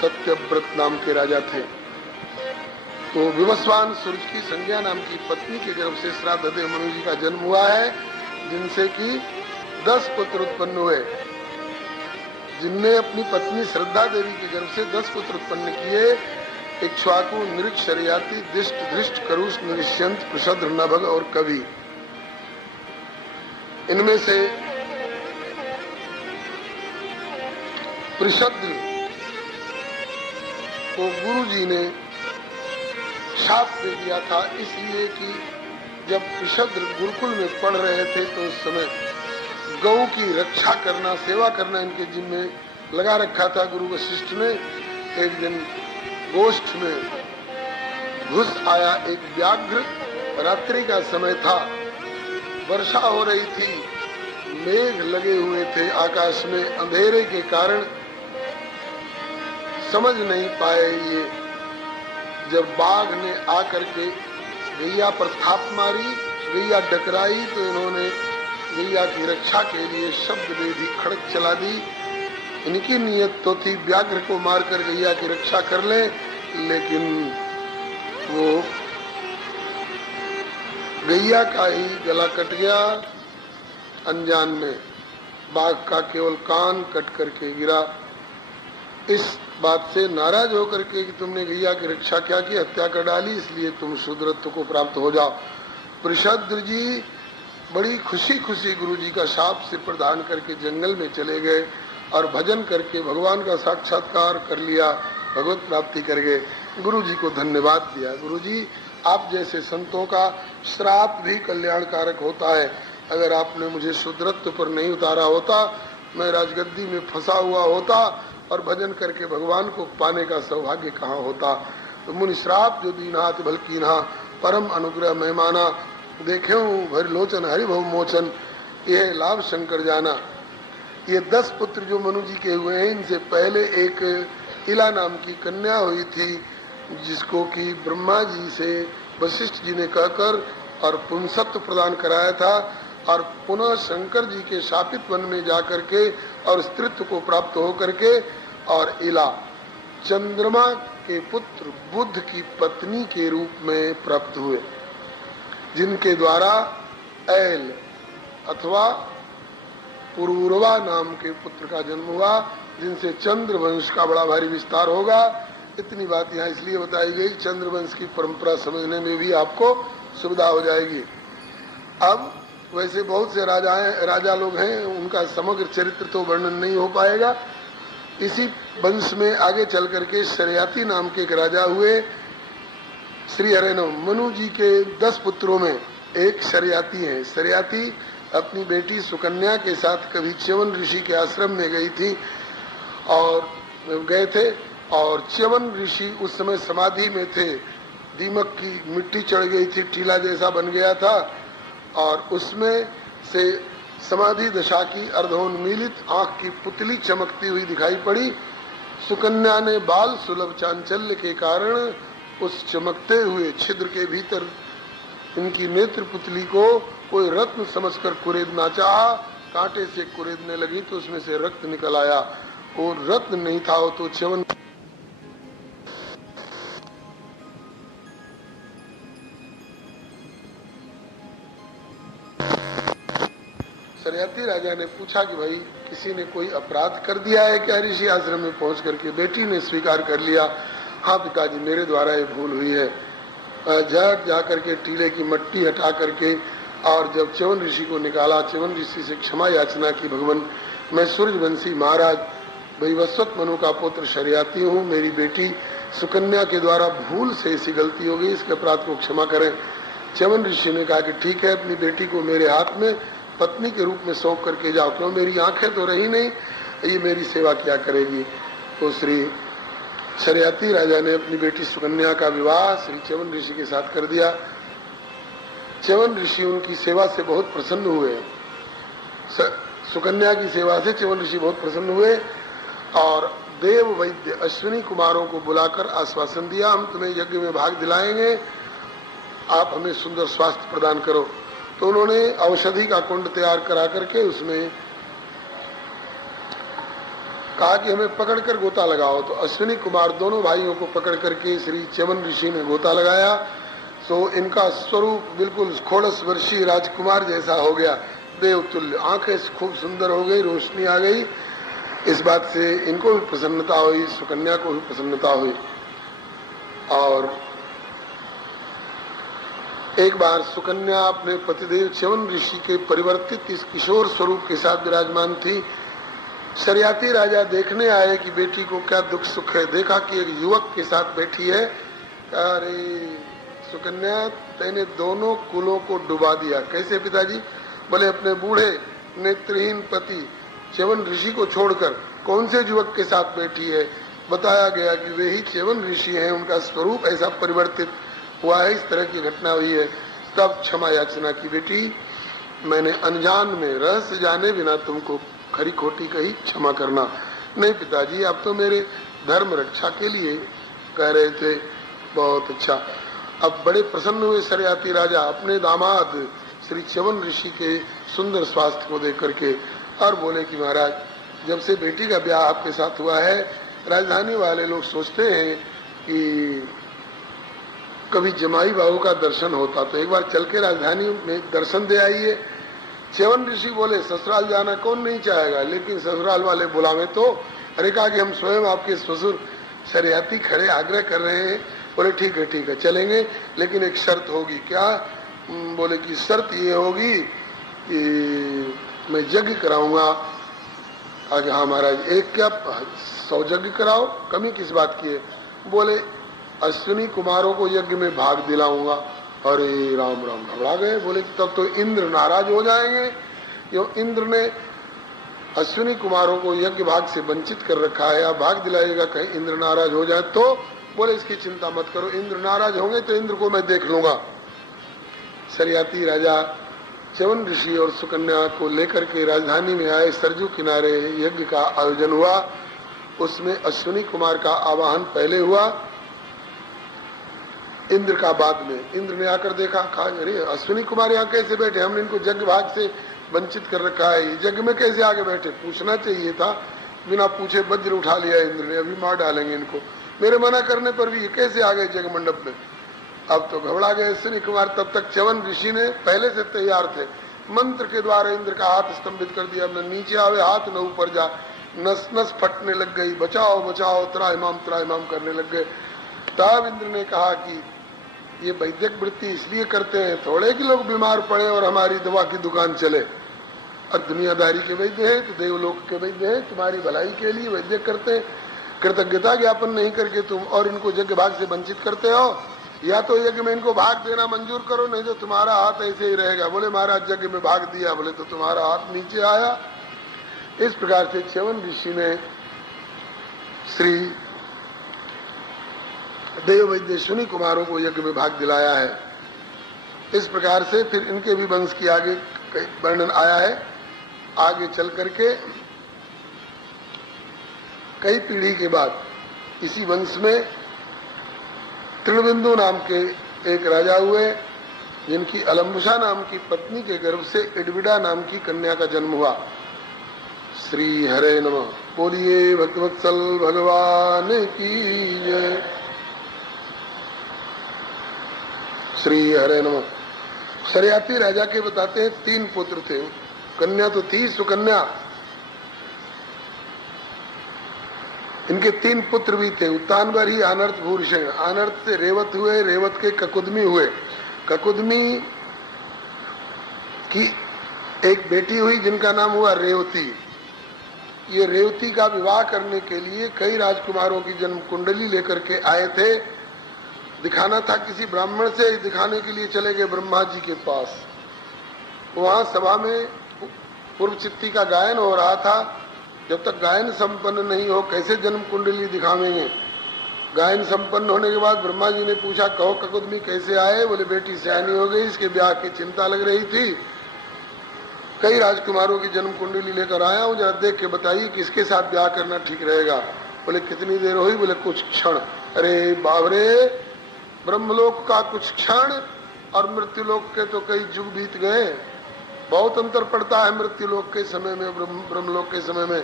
सत्यव्रत नाम के राजा थे। तो विवस्वान सूर्य की संज्ञा नाम की पत्नी के गर्भ से श्राद्ध देव मनु जी का जन्म हुआ है, जिनसे कि 10 पुत्र उत्पन्न हुए। जिनने अपनी पत्नी श्रद्धा देवी के गर्भ से 10 पुत्र उत्पन्न किए। इक्ष्वाकु, नृक, शर्याति, दिष्ट, धृष्ट, करुष, नृष्यंत, पृषद्र, नभग और कवि। इनमें से पृषद्र को गुरु जी ने शाप दे दिया था, इसलिए कि जब पृषद्र गुरुकुल में पढ़ रहे थे तो उस समय गौ की रक्षा करना, सेवा करना इनके जिम्मे लगा रखा था। गुरु वशिष्ठ ने एक दिन गोष्ठ में घुस आया एक व्याघ्र। रात्रि का समय था, वर्षा हो रही थी, मेघ लगे हुए थे आकाश में। अंधेरे के कारण समझ नहीं पाए ये। जब बाघ ने आकर के गैया पर थाप मारी, गैया डकराई, तो इन्होंने गैया की रक्षा के लिए शब्द वेदी खड़क चला दी। इनकी नियत तो थी व्याघ्र को मारकर गैया की रक्षा कर ले, लेकिन वो गैया का ही गला कट गया अनजान में। बाघ का केवल कान कट करके गिरा। इस बात से नाराज होकर के कि तुमने गैया की रक्षा क्या की, हत्या कर डाली, इसलिए तुम शूद्रत्व को प्राप्त हो जाओ। पृषद्र जी बड़ी खुशी खुशी गुरु जी का शाप सिर पर धारण करके जंगल में चले गए और भजन करके भगवान का साक्षात्कार कर लिया, भगवत प्राप्ति कर गए। गुरु जी को धन्यवाद दिया। गुरु जी, आप जैसे संतों का श्राप भी कल्याणकारक होता है। अगर आपने मुझे शूद्रत्व पर नहीं उतारा होता, मैं राजगद्दी में फंसा हुआ होता और भजन करके भगवान को पाने का सौभाग्य कहाँ होता। तो मुनि श्राप जो दीनाथ भल कीन्हा, परम अनुग्रह मेहमाना, देखे भर लोचन हरिभव मोचन, यह लाभ शंकर जाना। ये 10 पुत्र जो मनु जी के हुए हैं, इनसे पहले एक इला नाम की कन्या हुई थी, जिसको कि ब्रह्मा जी से वशिष्ठ जी ने कहकर और पुंसत्व प्रदान कराया था, और पुनः शंकर जी के शापित वन में जाकर के और स्त्रीत्व को प्राप्त होकर के, और इला चंद्रमा के पुत्र बुध की पत्नी के रूप में प्राप्त हुए, जिनके द्वारा ऐल अथवा पुरूरवा नाम के पुत्र का जन्म हुआ, जिनसे चंद्र वंश का बड़ा भारी विस्तार होगा। इतनी बात यहाँ इसलिए बताई गई, चंद्र वंश की परंपरा समझने में भी आपको सुविधा हो जाएगी। अब वैसे बहुत से राजा लोग हैं, उनका समग्र चरित्र तो वर्णन नहीं हो पाएगा। इसी वंश में आगे चल करके शर्याती नाम के एक राजा हुए। श्री हरिनम मनु जी के 10 पुत्रों में एक शर्याती है। शर्याती अपनी बेटी सुकन्या के साथ कभी च्यवन ऋषि के आश्रम में गई थी और गए थे, और च्यवन ऋषि उस समय समाधि में थे। दीमक की मिट्टी चढ़ गई थी, टीला जैसा बन गया था, और उसमें से समाधि दशा की अर्धोन्मीलित आंख की पुतली चमकती हुई दिखाई पड़ी। सुकन्या ने बाल सुलभ चांचल्य के कारण उस चमकते हुए छिद्र के भीतर इनकी नेत्र पुतली को कोई रत्न समझकर कुरेदना चाहा। कांटे से कुरेदने लगी तो उसमें से रक्त निकल आया, और रत्न नहीं था वो तो च्यवन। शर्याती राजा ने पूछा कि भाई किसी ने कोई अपराध कर दिया है क्या ऋषि आश्रम में पहुंच करके? बेटी ने स्वीकार कर लिया, हाँ पिताजी मेरे द्वारा ये भूल हुई है। झट जा करके टीले की मट्टी हटा करके और जब च्यवन ऋषि को निकाला, च्यवन ऋषि से क्षमा याचना की, भगवान मैं सूर्यवंशी महाराज वैवस्वत मनु का पुत्र शर्याती हूँ, मेरी बेटी सुकन्या के द्वारा भूल से ऐसी गलती हो गई, इसके अपराध को क्षमा करें। च्यवन ऋषि ने कहा कि ठीक है, अपनी बेटी को मेरे हाथ में पत्नी के रूप में सौंप करके जाओ, क्यों मेरी आंखें तो रही नहीं, ये मेरी सेवा क्या करेगी। तो श्री शर्याती राजा ने अपनी बेटी सुकन्या का विवाह श्री च्यवन ऋषि के साथ कर दिया। च्यवन ऋषि उनकी सेवा से बहुत प्रसन्न हुए, सुकन्या की सेवा से च्यवन ऋषि बहुत प्रसन्न हुए, और देव वैद्य अश्विनी कुमारों को बुलाकर आश्वासन दिया, हम तुम्हें यज्ञ में भाग दिलाएंगे, आप हमें सुंदर स्वास्थ्य प्रदान करो। तो उन्होंने औषधि का कुंड तैयार करा करके उसमें कहा कि हमें पकड़कर गोता लगाओ। तो अश्विनी कुमार दोनों भाइयों को पकड़ करके श्री च्यवन ऋषि ने गोता लगाया। तो इनका स्वरूप बिल्कुल खोड़स वर्षीय राजकुमार जैसा हो गया, देवतुल्य, आंखें खूब सुंदर हो गई, रोशनी आ गई। इस बात से इनको भी प्रसन्नता हुई, सुकन्या को भी प्रसन्नता हुई। और एक बार सुकन्या अपने पतिदेव च्यवन ऋषि के परिवर्तित इस किशोर स्वरूप के साथ विराजमान थी। शर्याती राजा देखने आए कि बेटी को क्या दुख सुख है। देखा कि एक युवक के साथ बैठी है। अरे सुकन्या, तेने दोनों कुलों को डुबा दिया। कैसे पिताजी? बोले अपने बूढ़े नेत्रहीन पति च्यवन ऋषि को छोड़कर कौन से युवक के साथ बैठी है। बताया गया कि वे ही च्यवन ऋषि हैं, उनका स्वरूप ऐसा परिवर्तित हुआ है, इस तरह की घटना हुई है। तब क्षमा याचना की, बेटी मैंने अनजान में रहस्य जाने बिना तुमको खरी खोटी कही, क्षमा करना। नहीं पिताजी, आप तो मेरे धर्म रक्षा के लिए कह रहे थे। बहुत अच्छा। अब बड़े प्रसन्न हुए शर्याती राजा अपने दामाद श्री च्यवन ऋषि के सुंदर स्वास्थ्य को देख करके, और बोले कि महाराज जब से बेटी का ब्याह आपके साथ हुआ है, राजधानी वाले लोग सोचते हैं कि कभी जमाई बाबू का दर्शन होता, तो एक बार चल के राजधानी में दर्शन दे आइए। च्यवन ऋषि बोले ससुराल जाना कौन नहीं चाहेगा, लेकिन ससुराल वाले बुलावे तो। अरे कहा कि हम स्वयं आपके ससुर शर्याती खड़े आग्रह कर रहे हैं। बोले ठीक है चलेंगे, लेकिन एक शर्त होगी। क्या? बोले कि शर्त ये होगी कि मैं यज्ञ कराऊंगा। आज हाँ महाराज, एक क्या 100 यज्ञ कराओ, कमी किस बात की है? बोले अश्विनी कुमारों को यज्ञ में भाग दिलाऊंगा। अरे राम राम, घबरा गए। बोले तब तो इंद्र नाराज हो जाएंगे, क्यों? इंद्र ने अश्विनी कुमारों को यज्ञ भाग से वंचित कर रखा है, अब भाग दिलाएगा, कहीं इंद्र नाराज हो जाए तो। बोले इसकी चिंता मत करो, इंद्र नाराज होंगे तो इंद्र को मैं देख लूंगा। शर्याती राजा च्यवन ऋषि और सुकन्या को लेकर के राजधानी में आए। सरजू किनारे यज्ञ का आयोजन हुआ, उसमें अश्विनी कुमार का आवाहन पहले हुआ, इंद्र का बाद में। इंद्र ने आकर देखा, कहा अरे अश्विनी कुमार यहाँ कैसे बैठे, हमने इनको यज्ञ भाग से वंचित कर रखा है, यज्ञ में कैसे आगे बैठे? पूछना चाहिए था, बिना पूछे वज्र उठा लिया इंद्र ने, अभी मार डालेंगे इनको। मेरे मना करने पर भी ये कैसे आ गए यज्ञ मंडप में? अब तो घबरा गए अश्विनी कुमार। तब तक च्यवन ऋषि ने पहले से तैयार थे, मंत्र के द्वारा इंद्र का हाथ स्तंभित कर दिया, न नीचे आवे हाथ न ऊपर जा, नस नस फटने लग गई, बचाओ बचाओ त्राहिमाम करने लग गए। तब इंद्र ने कहा कि ये वैद्यक वृत्ति इसलिए करते हैं थोड़े कि लोग बीमार पड़े और हमारी दवा की दुकान चले, और दुनियादारी के वैद्य है तो देवलोक के वैद्य है, तुम्हारी भलाई के लिए वैद्य करते हैं। कृतज्ञता ज्ञापन नहीं करके तुम और इनको यज्ञ भाग से वंचित करते हो, या तो यज्ञ में इनको भाग देना मंजूर करो, नहीं तो तुम्हारा हाथ ऐसे ही रहेगा। बोले महाराज यज्ञ में भाग दिया, बोले तो तुम्हारा हाथ नीचे आया। इस प्रकार से च्यवन ऋषि ने श्री देव वैद्य शुनि कुमारों को यज्ञ में भाग दिलाया है। इस प्रकार से फिर इनके भी वंश की आगे वर्णन आया है। आगे चल करके कई पीढ़ी के बाद इसी वंश में तृणबिंदु नाम के एक राजा हुए, जिनकी अलम्बुसा नाम की पत्नी के गर्भ से इडविडा नाम की कन्या का जन्म हुआ। श्री हरे नमः। बोलिए भक्तवत्सल भगवान की जय। श्री हरे नमः। शरियाती राजा के बताते हैं 3 पुत्र थे, कन्या तो थी सुकन्या। इनके 3 पुत्र भी थे, उत्तानवर ही अनर्थ भूषण। अनर्थ से रेवत हुए, रेवत के ककुदमी हुए। ककुदमी की एक बेटी हुई जिनका नाम हुआ रेवती। ये रेवती का विवाह करने के लिए कई राजकुमारों की जन्म कुंडली लेकर के आए थे। दिखाना था किसी ब्राह्मण से, दिखाने के लिए चले गए ब्रह्मा जी के पास। वहां सभा में पूर्व चित्ती का गायन हो रहा था। जब तक गायन संपन्न नहीं हो कैसे जन्म कुंडली दिखावेंगे। गायन संपन्न होने के बाद ब्रह्मा जी ने पूछा, कहो ककुदमी कैसे आए? बोले बेटी सयानी हो गई, इसके ब्याह की चिंता लग रही थी, कई राजकुमारों की जन्म कुंडली लेकर आया हूँ, जरा देख के बताइए किसके साथ ब्याह करना ठीक रहेगा। बोले कितनी देर हुई? बोले कुछ क्षण। अरे बाबरे, ब्रह्मलोक का कुछ क्षण और मृत्युलोक के तो कई युग बीत गए। बहुत अंतर पड़ता है मृत्युलोक के समय में ब्रह्मलोक के समय में।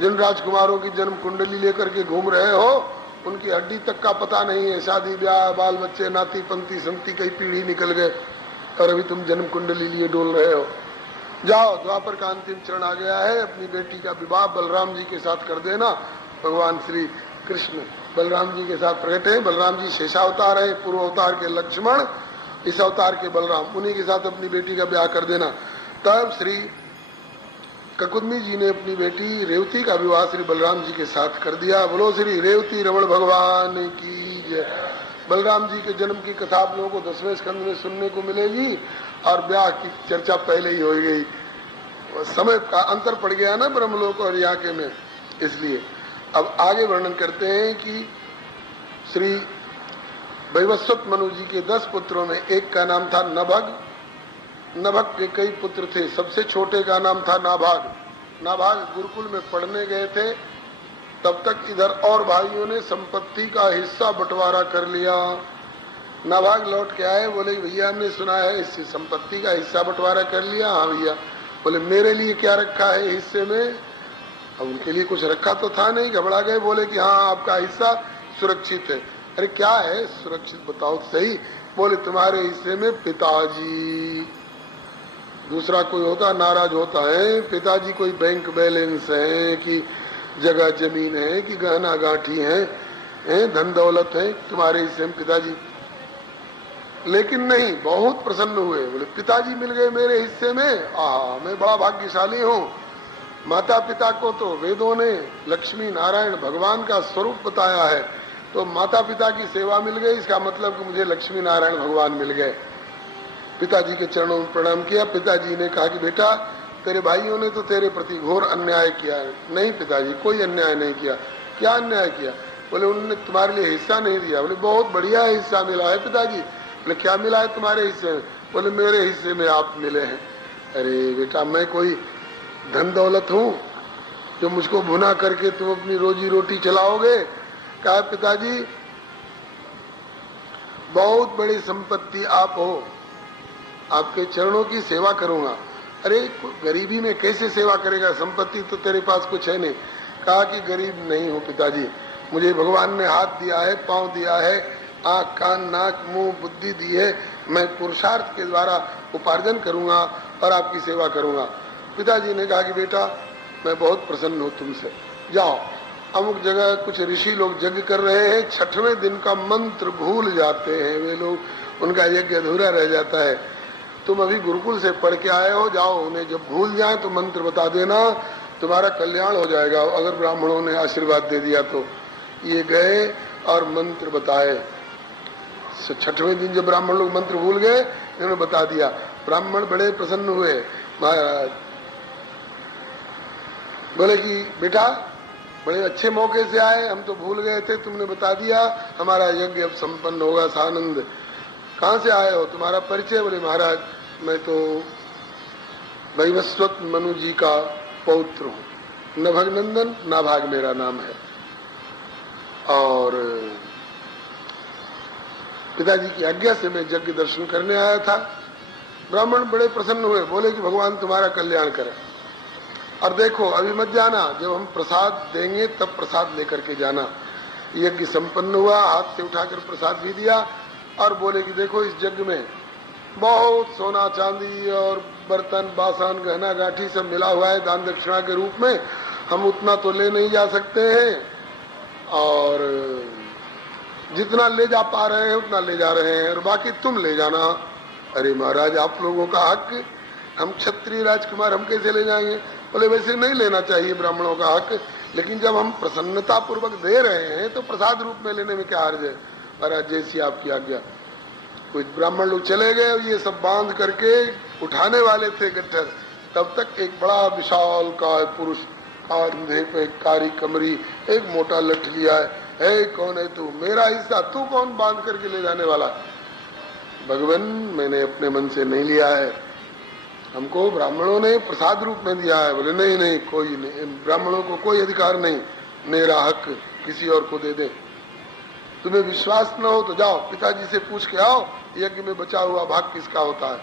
जिन राजकुमारों की जन्म कुंडली लेकर के घूम रहे हो उनकी हड्डी तक का पता नहीं है। शादी ब्याह बाल बच्चे नाती पंती संती कई पीढ़ी निकल गए और अभी तुम जन्म कुंडली लिए डोल रहे हो। जाओ, द्वापर का अंतिम चरण आ गया है, अपनी बेटी का विवाह बलराम जी के साथ कर देना। भगवान श्री कृष्ण बलराम जी के साथ प्रकट है। बलराम जी शेषावतार है, पूर्व अवतार के लक्ष्मण, इस अवतार के बलराम, उन्हीं के साथ अपनी बेटी का ब्याह कर देना। तब श्री ककुदमी जी ने अपनी बेटी रेवती का विवाह श्री बलराम जी के साथ कर दिया। बोलो श्री रेवती रमण भगवान की जय। बलराम जी के जन्म की कथा आप लोगों को 10वें स्कंद में सुनने को मिलेगी और ब्याह की चर्चा पहले ही हो गई। समय का अंतर पड़ गया ना ब्रह्मलोक और यहाँ के में, इसलिए अब आगे वर्णन करते हैं कि श्री वैवस्वत मनु जी के 10 पुत्रों में एक का नाम था नभग। नभग के कई पुत्र थे, सबसे छोटे का नाम था नाभाग। नाभाग गुरुकुल में पढ़ने गए थे, तब तक इधर और भाइयों ने संपत्ति का हिस्सा बंटवारा कर लिया। नाभाग लौट के आए, बोले भैया हमने सुना है इस संपत्ति का हिस्सा बंटवारा कर लिया। हाँ भैया। बोले मेरे लिए क्या रखा है हिस्से में? अब उनके लिए कुछ रखा तो था नहीं, घबरा गए, बोले कि हाँ आपका हिस्सा सुरक्षित है। अरे क्या है सुरक्षित, बताओ तो सही। बोले तुम्हारे हिस्से में पिताजी, दूसरा कोई होता नाराज होता है। पिताजी कोई बैंक बैलेंस है कि जगह जमीन है कि गहना गांठी है, धन दौलत है, तुम्हारे हिस्से में पिताजी। लेकिन नहीं, बहुत प्रसन्न हुए। बोले पिताजी मिल गए मेरे हिस्से में, मैं बड़ा भाग्यशाली हूँ। माता पिता को तो वेदों ने लक्ष्मी नारायण भगवान का स्वरूप बताया है, तो माता पिता की सेवा मिल गई, इसका मतलब कि मुझे लक्ष्मी नारायण भगवान मिल गए। पिताजी के चरणों में प्रणाम किया। पिताजी ने कहा कि बेटा तेरे भाइयों ने तो तेरे प्रति घोर अन्याय किया है। नहीं पिताजी, कोई अन्याय नहीं किया। क्या अन्याय किया? बोले उन्होंने तुम्हारे लिए हिस्सा नहीं दिया। बोले बहुत बढ़िया हिस्सा मिला है पिताजी। बोले क्या मिला है तुम्हारे हिस्से में? बोले मेरे हिस्से में आप मिले हैं। अरे बेटा मैं कोई धन दौलत हूँ जो मुझको भुना करके तुम अपनी रोजी रोटी चलाओगे? कहा पिताजी बहुत बड़ी संपत्ति आप हो, आपके चरणों की सेवा करूंगा। अरे गरीबी में कैसे सेवा करेगा, संपत्ति तो तेरे पास कुछ है नहीं। कहा कि गरीब नहीं हूँ पिताजी, मुझे भगवान ने हाथ दिया है, पांव दिया है, आँख कान नाक मुंह बुद्धि दी है, मैं पुरुषार्थ के द्वारा उपार्जन करूंगा और आपकी सेवा करूंगा। पिताजी ने कहा कि बेटा मैं बहुत प्रसन्न हूं तुमसे, जाओ। अमुक जगह कुछ ऋषि लोग यज्ञ कर रहे हैं, 6वें दिन का मंत्र भूल जाते हैं वे लोग, उनका यज्ञ अधूरा रह जाता है। तुम अभी गुरुकुल से पढ़ के आए हो, जाओ उन्हें जब भूल जाए तो मंत्र बता देना, तुम्हारा कल्याण हो जाएगा। अगर ब्राह्मणों ने आशीर्वाद दे दिया तो ये गए और मंत्र बताए। 6वें दिन जब ब्राह्मण लोग मंत्र भूल गए, इन्होंने बता दिया। ब्राह्मण बड़े प्रसन्न हुए। महाराज बोले कि बेटा बड़े अच्छे मौके से आए, हम तो भूल गए थे, तुमने बता दिया, हमारा यज्ञ अब संपन्न होगा सानंद। कहाँ से आए हो, तुम्हारा परिचय? बोले महाराज मैं तो वैवस्वत मनु जी का पौत्र हूँ, नभगनंदन नाभाग मेरा नाम है, और पिताजी की आज्ञा से मैं यज्ञ दर्शन करने आया था। ब्राह्मण बड़े प्रसन्न हुए, बोले कि भगवान तुम्हारा कल्याण करे। और देखो अभी मत जाना, जब हम प्रसाद देंगे तब प्रसाद लेकर के जाना। यज्ञ संपन्न हुआ, हाथ से उठाकर प्रसाद भी दिया और बोले कि देखो इस यज्ञ में बहुत सोना चांदी और बर्तन बासन गहना गाठी सब मिला हुआ है दान दक्षिणा के रूप में, हम उतना तो ले नहीं जा सकते हैं, और जितना ले जा पा रहे हैं उतना ले जा रहे हैं, और बाकी तुम ले जाना। अरे महाराज आप लोगों का हक, हम क्षत्रिय राजकुमार हम कैसे ले जाएंगे? बोले वैसे नहीं लेना चाहिए ब्राह्मणों का हक, लेकिन जब हम प्रसन्नता पूर्वक दे रहे हैं तो प्रसाद रूप में लेने में क्या हर्ज है? महाराज जैसी आपकी आज्ञा। कुछ ब्राह्मण लोग चले गए और ये सब बांध करके उठाने वाले थे गट्ठर, तब तक एक बड़ा विशाल काय पुरुष कंधे पे कारी कमरी एक मोटा लठ लिया है, कौन है तू? मेरा हिस्सा तू कौन बांध करके ले जाने वाला? भगवान मैंने अपने मन से नहीं लिया है, हमको ब्राह्मणों ने प्रसाद रूप में दिया है। बोले नहीं नहीं, कोई नहीं, ब्राह्मणों को कोई अधिकार नहीं, मेरा हक किसी और को दे दे। तुम्हें विश्वास न हो तो जाओ पिताजी से पूछ के आओ यज्ञ में बचा हुआ भाग किसका होता है।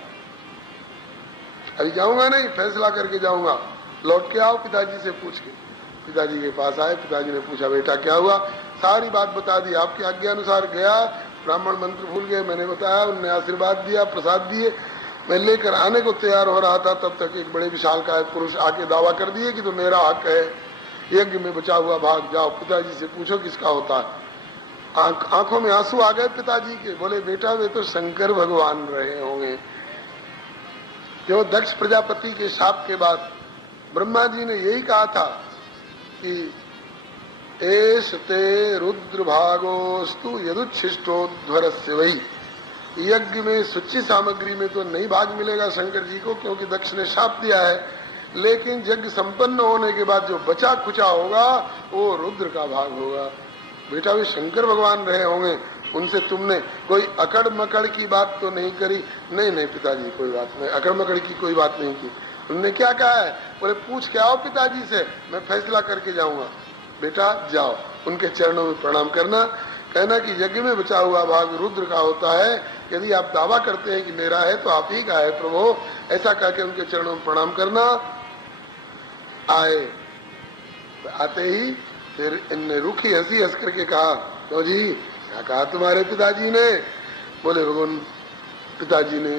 अभी जाऊंगा नहीं, फैसला करके जाऊंगा, लौट के आओ पिताजी से पूछ के। पिताजी के पास आए, पिताजी ने पूछा बेटा क्या हुआ? सारी बात बता दी, आपकी आज्ञा अनुसार गया, ब्राह्मण मंत्र भूल गए, मैंने बताया, उन्होंने आशीर्वाद दिया, प्रसाद दिए, मैं लेकर आने को तैयार हो रहा था, तब तक एक बड़े विशाल काय पुरुष आके दावा कर दिए कि तो मेरा हक है, यज्ञ में बचा हुआ भाग, जाओ पिताजी से पूछो किसका होता है। आंखों में आंसू आ गए पिताजी के। बोले बेटा वे तो शंकर भगवान रहे होंगे, क्यों? दक्ष प्रजापति के शाप के बाद ब्रह्मा जी ने यही कहा था कि एष ते रुद्र भागोस्तु यदुच्छिष्टोध्वरस्य वही। यज्ञ में सुच्ची सामग्री में तो नहीं भाग मिलेगा शंकर जी को, क्योंकि दक्ष ने शाप दिया है, लेकिन यज्ञ संपन्न होने के बाद जो बचा खुचा होगा वो रुद्र का भाग होगा। बेटा वे शंकर भगवान रहे होंगे, उनसे तुमने कोई अकड़ मकड़ की बात तो नहीं करी? नहीं नहीं पिताजी कोई बात नहीं, अकड़ मकड़ की कोई बात नहीं की। उन्होंने क्या कहा है? बोले पूछ के आओ पिताजी से, मैं फैसला करके जाऊंगा। बेटा जाओ, उनके चरणों में प्रणाम करना, कहना कि यज्ञ में बचा हुआ भाग रुद्र का होता है, यदि आप दावा करते हैं कि मेरा है तो आप ही का है प्रभु, ऐसा कहकर उनके चरणों में प्रणाम करना। आए, आते ही फिर इनने रूखी हंसी हंस करके कहा तो जी क्या कहा तुम्हारे पिताजी ने? बोले भगवान पिताजी ने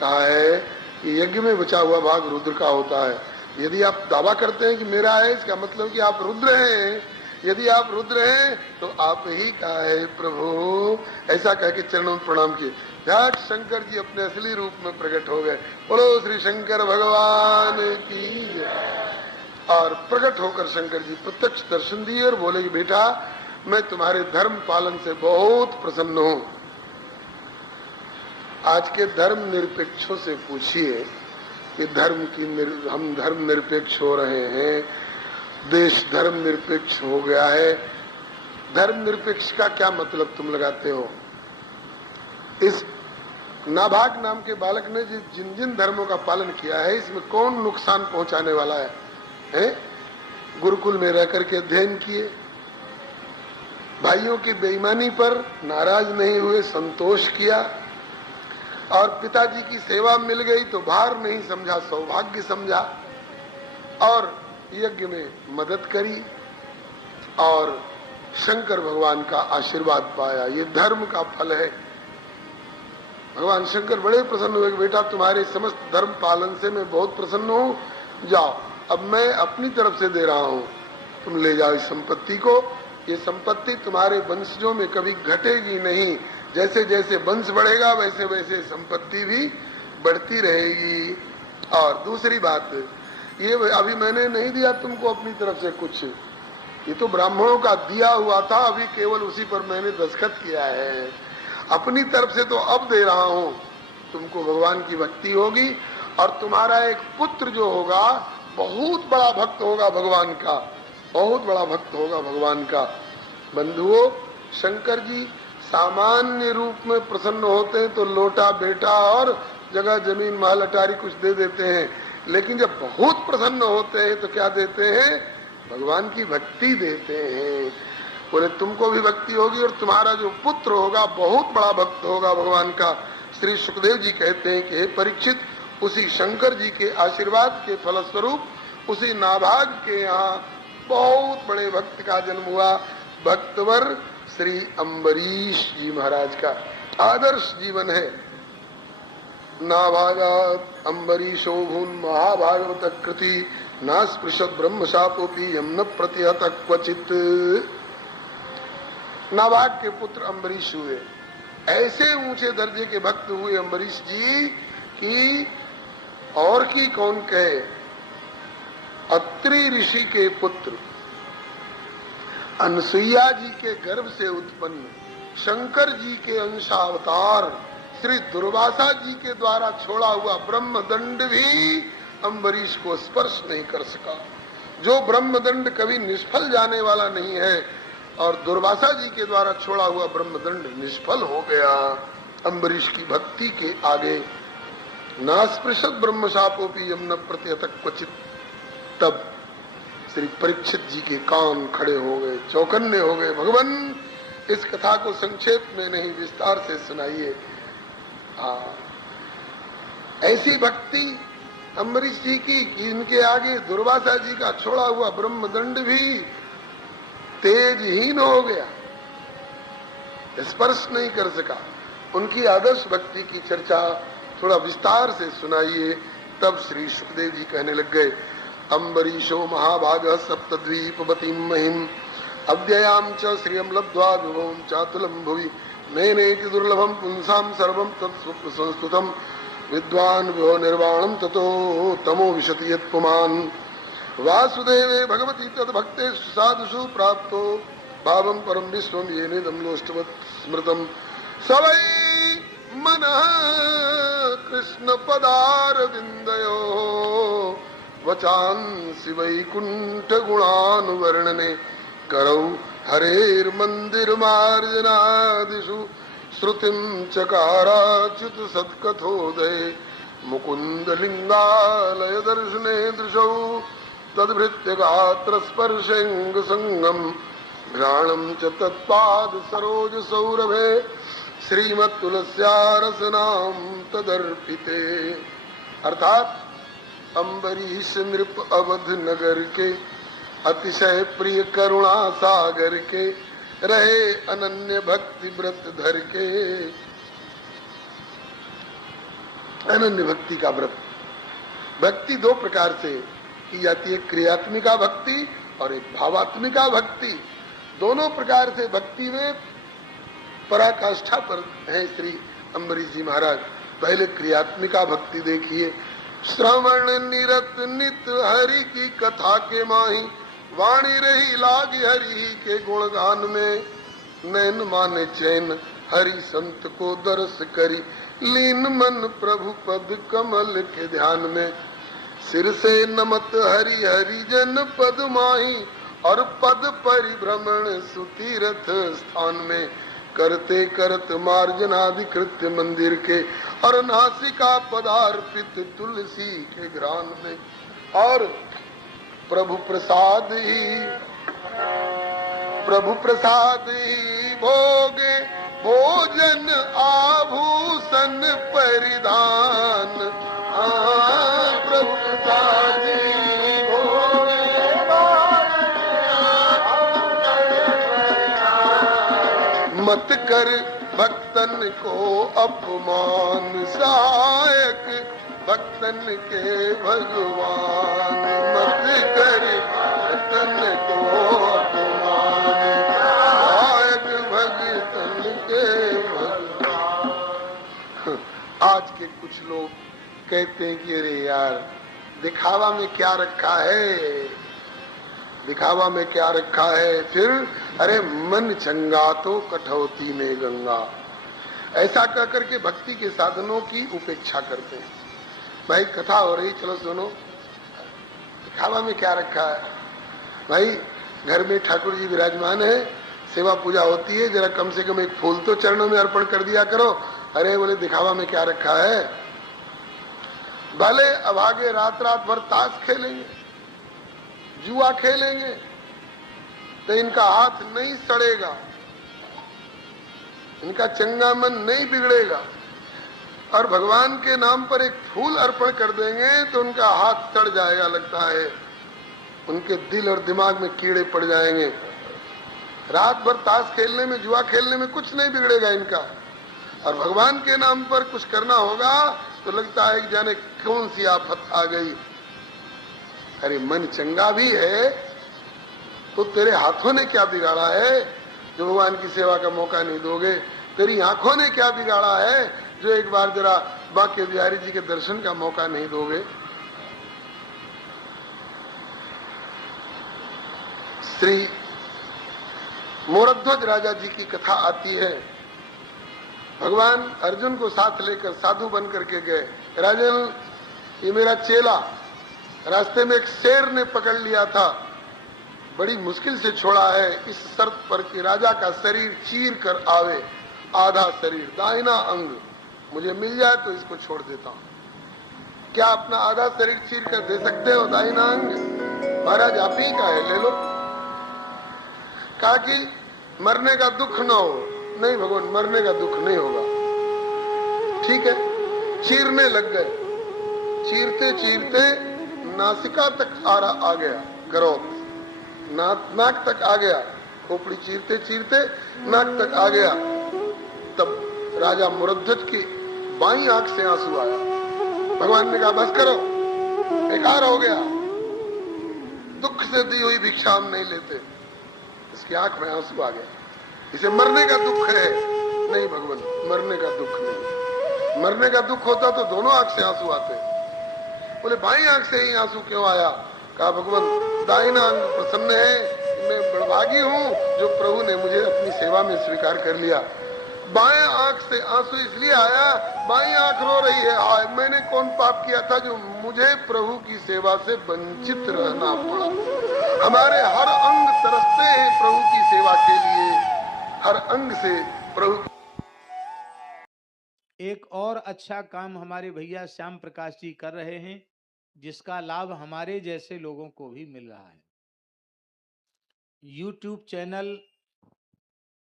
कहा है कि यज्ञ में बचा हुआ भाग रुद्र का होता है, यदि आप दावा करते हैं कि मेरा है इसका मतलब कि आप रुद्र हैं, यदि आप रुद्र हैं तो आप ही का है प्रभु, ऐसा कह के चरणों में प्रणाम किए। झट शंकर जी अपने असली रूप में प्रकट हो गए। बोलो श्री शंकर भगवान की। और प्रकट होकर शंकर जी प्रत्यक्ष दर्शन दिए और बोले कि बेटा मैं तुम्हारे धर्म पालन से बहुत प्रसन्न हूं। आज के धर्म निरपेक्षों से पूछिए कि हम धर्म निरपेक्ष हो रहे हैं, देश धर्म निरपेक्ष हो गया है। धर्म निरपेक्ष का क्या मतलब तुम लगाते हो? इस नाभाग नाम के बालक ने जिन जिन धर्मों का पालन किया है, इसमें कौन नुकसान पहुंचाने वाला है? गुरुकुल में रह करके अध्ययन किए, भाइयों की बेईमानी पर नाराज नहीं हुए, संतोष किया, और पिताजी की सेवा मिल गई तो भार नहीं समझा, सौभाग्य समझा, और यज्ञ में मदद करी और शंकर भगवान का आशीर्वाद पाया। ये धर्म का फल है। भगवान शंकर बड़े प्रसन्न हुए कि बेटा तुम्हारे समस्त धर्म पालन से मैं बहुत प्रसन्न हूँ, जाओ अब मैं अपनी तरफ से दे रहा हूँ, तुम ले जाओ इस संपत्ति को, ये संपत्ति तुम्हारे वंशजों में कभी घटेगी नहीं, जैसे जैसे वंश बढ़ेगा वैसे वैसे संपत्ति भी बढ़ती रहेगी। और दूसरी बात, ये अभी मैंने नहीं दिया तुमको अपनी तरफ से कुछ, ये तो ब्राह्मणों का दिया हुआ था, अभी केवल उसी पर मैंने दस्तखत किया है, अपनी तरफ से तो अब दे रहा हूँ, तुमको भगवान की भक्ति होगी और तुम्हारा एक पुत्र जो होगा बहुत बड़ा भक्त होगा भगवान का, बहुत बड़ा भक्त होगा भगवान का। बंधुओं, शंकर जी सामान्य रूप में प्रसन्न होते हैं तो लोटा बेटा और जगह जमीन महल अटारी कुछ दे देते हैं, लेकिन जब बहुत प्रसन्न होते हैं तो क्या देते हैं? भगवान की भक्ति देते हैं। बोले तुमको भी भक्ति होगी और तुम्हारा जो पुत्र होगा बहुत बड़ा भक्त होगा भगवान का। श्री सुखदेव जी कहते हैं कि हे परीक्षित, उसी शंकर जी के आशीर्वाद के फलस्वरूप उसी नाभाग के यहाँ बहुत बड़े भक्त का जन्म हुआ। भक्तवर श्री अम्बरीश जी महाराज का आदर्श जीवन है। नाभागात् अम्बरीशो भून् महाभागवत कृति न स्पृशत् ब्रह्म शापोपि यम न प्रतिहत क्वचित। नाभाग के पुत्र अम्बरीश हुए, ऐसे ऊंचे दर्जे के भक्त हुए अम्बरीश जी की और की कौन कहे। अत्रि ऋषि के पुत्र, अनसुईया जी के गर्भ से उत्पन्न शंकर जी के अंशावतार श्री दुर्वासा जी के द्वारा छोड़ा हुआ ब्रह्मदंड भी अम्बरीश को स्पर्श नहीं कर सका। जो ब्रह्मदंड कभी निष्फल जाने वाला नहीं है और दुर्वासा जी के द्वारा छोड़ा हुआ ब्रह्मदंड निष्फल हो गया अम्बरीश की भक्ति के आगे। नास्पृशत ब्रह्म शापोपि यम प्रत्यत क्वचित। तब श्री परीक्षित जी के कान खड़े हो गए, चौकन्ने हो गए। भगवान, इस कथा को संक्षेप में नहीं विस्तार से सुनाइए। ऐसी भक्ति अम्बरीश जी की इनके आगे दुर्वासा जी का छोड़ा हुआ ब्रह्मदंड भी तेजहीन हो गया, स्पर्श नहीं कर सका। उनकी आदर्श भक्ति की चर्चा थोड़ा विस्तार से सुनाइए। तब श्री सुखदेव जी कहने लग गए, अम्बरीशो महाभाग सप्तद्वीपवतीं महिम अव्ययाम च श्रियं लब्ध्वा विभवं चातुलं भुवि नैनेति दुर्लभं पुंसां सर्वं तत्स्वप्न संस्तुतं विद्वान् विभो निर्वाणं ततो तमो विशति यत्पुमान् वासुदेवे भगवती तद्भक्तेषु साधुषु प्राप्तो भावं परं विश्वं येनेदं लोष्टवत् स्मृतं स वै मनः कृष्ण पदारविन्दयो वचांसि वैकुंठ गुणानुवर्णने करौ हरेर्मंदिर मार्जनादिषु श्रुतिं चकाराच्युत सत्कथोदय मुकुंद लिंगालय दर्शने दृशौ तद्भृत्य गात्र स्पर्शेंग संगम घ्राणं च तत्पाद सरोज सौरभे श्रीमत्तुलस्या रसनां तदर्पिते। अर्थात अम्बरीश नृप अवध नगर के अतिशय प्रिय करुणा सागर के रहे अनन्य भक्ति व्रत धर के। अनन्य भक्ति का व्रत, भक्ति दो प्रकार से की जाती है, क्रियात्मिका भक्ति और एक भावात्मिका भक्ति। दोनों प्रकार से भक्ति में पराकाष्ठा पर है श्री अम्बरीश जी महाराज। पहले क्रियात्मिका भक्ति देखिए। श्रवण निरत नित हरि की कथा के माही वाणी रही लागी हरि के गुणगान में नैन माने चैन हरि संत को दर्श करी लीन मन प्रभु पद कमल के ध्यान में सिर से नमत हरि हरि जन पद माही और पद परिभ्रमण सुतीरथ स्थान में करते करत मार्जनादि कृत्य मंदिर के और नासिका पदार्पित तुलसी के घ्राण में और प्रभु प्रसाद ही भोगे भोजन आभूषण परिधान। प्रभु प्रसाद ही भोगे मत कर भक्त भक्तन को अपमान सहायक, भक्तन के भगवान मत कर, भक्तन को अपमान सहायक, भक्तन के भगवान। आज के कुछ लोग कहते हैं कि अरे यार दिखावा में क्या रखा है, दिखावा में क्या रखा है। फिर अरे मन चंगा तो कठौती में गंगा, ऐसा कह करके भक्ति के साधनों की उपेक्षा करते हैं। भाई कथा हो रही, चलो सुनो, दिखावा में क्या रखा है। भाई घर में ठाकुर जी विराजमान है, सेवा पूजा होती है, जरा कम से कम एक फूल तो चरणों में अर्पण कर दिया करो। अरे बोले दिखावा में क्या रखा है। भले अभागे रात रात भर ताश खेलेंगे, जुआ खेलेंगे, तो इनका हाथ नहीं सड़ेगा, इनका चंगा मन नहीं बिगड़ेगा। और भगवान के नाम पर एक फूल अर्पण कर देंगे तो उनका हाथ सड़ जाएगा, लगता है उनके दिल और दिमाग में कीड़े पड़ जाएंगे। रात भर ताश खेलने में, जुआ खेलने में कुछ नहीं बिगड़ेगा इनका, और भगवान के नाम पर कुछ करना होगा तो लगता है कि जाने कौन सी आफत आ गई। अरे मन चंगा भी है तो तेरे हाथों ने क्या बिगाड़ा है जो भगवान की सेवा का मौका नहीं दोगे। तेरी आंखों ने क्या बिगाड़ा है जो एक बार जरा बांके बिहारी जी के दर्शन का मौका नहीं दोगे। श्री मोरध्वज राजा जी की कथा आती है। भगवान अर्जुन को साथ लेकर साधु बन करके गए। राजन, ये मेरा चेला, रास्ते में एक शेर ने पकड़ लिया था, बड़ी मुश्किल से छोड़ा है, इस शर्त पर कि राजा का शरीर चीर कर आवे, आधा शरीर दाहिना अंग मुझे मिल जाए तो इसको छोड़ देता हूँ। क्या अपना आधा शरीर चीर कर दे सकते हो दाहिना अंग? महाराज आप ही का है, ले लो। कहा कि मरने का दुख न हो। नहीं भगवान, मरने का दुख नहीं होगा। ठीक है, चीरने लग गए। चीरते चीरते नासिका तक आ गया, गरोथ नाक तक आ गया, खोपड़ी चीरते चीरते नाक तक आ गया। तब राजा मुरध्वज की बाईं आंख से आंसू आया। भगवान ने कहा बस करो, बेकार हो गया, दुख से दी हुई भिक्षा हम नहीं लेते। इसकी आंख में आंसू आ गया। इसे मरने का दुख है। नहीं भगवान, मरने का दुख नहीं। मरने का दुख होता तो दोनों आंख से आंसू आते। बोले बाईं आंख से ही आंसू क्यों आया? कहा भगवान दाहिना अंग प्रसन्न है, मैं बड़भागी हूँ जो प्रभु ने मुझे अपनी सेवा में स्वीकार कर लिया। बाएं आंख से आंसू इसलिए आया, बाईं आंख रो रही है, हाय मैंने कौन पाप किया था जो मुझे प्रभु की सेवा से वंचित रहना पड़ा। हमारे हर अंग तरसते हैं प्रभु की सेवा के लिए, हर अंग से प्रभु। एक और अच्छा काम हमारे भैया श्याम प्रकाश जी कर रहे हैं, जिसका लाभ हमारे जैसे लोगों को भी मिल रहा है। YouTube चैनल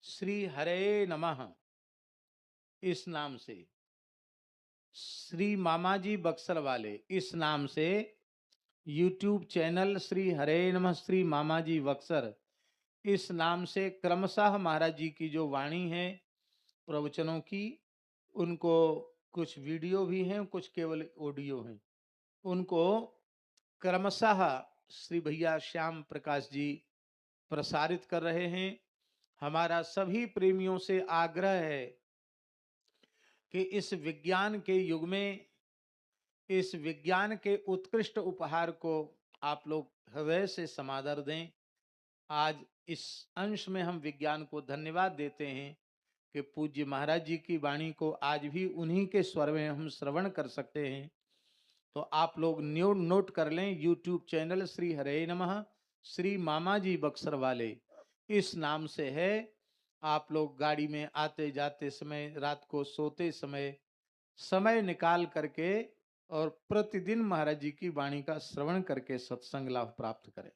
श्री हरे नमः इस नाम से, श्री मामा जी बक्सर वाले इस नाम से YouTube चैनल श्री हरे नमः श्री मामा जी बक्सर इस नाम से क्रमशः महाराज जी की जो वाणी है प्रवचनों की, उनको कुछ वीडियो भी हैं, कुछ केवल ऑडियो हैं, उनको क्रमशः श्री भैया श्याम प्रकाश जी प्रसारित कर रहे हैं। हमारा सभी प्रेमियों से आग्रह है कि इस विज्ञान के युग में इस विज्ञान के उत्कृष्ट उपहार को आप लोग हृदय से समादर दें। आज इस अंश में हम विज्ञान को धन्यवाद देते हैं कि पूज्य महाराज जी की वाणी को आज भी उन्हीं के स्वर में हम श्रवण कर सकते हैं। तो आप लोग नोट कर लें, YouTube चैनल श्री हरे नमः श्री मामा जी बक्सर वाले इस नाम से है। आप लोग गाड़ी में आते जाते समय, रात को सोते समय निकाल करके और प्रतिदिन महाराज जी की वाणी का श्रवण करके सत्संग लाभ प्राप्त करें।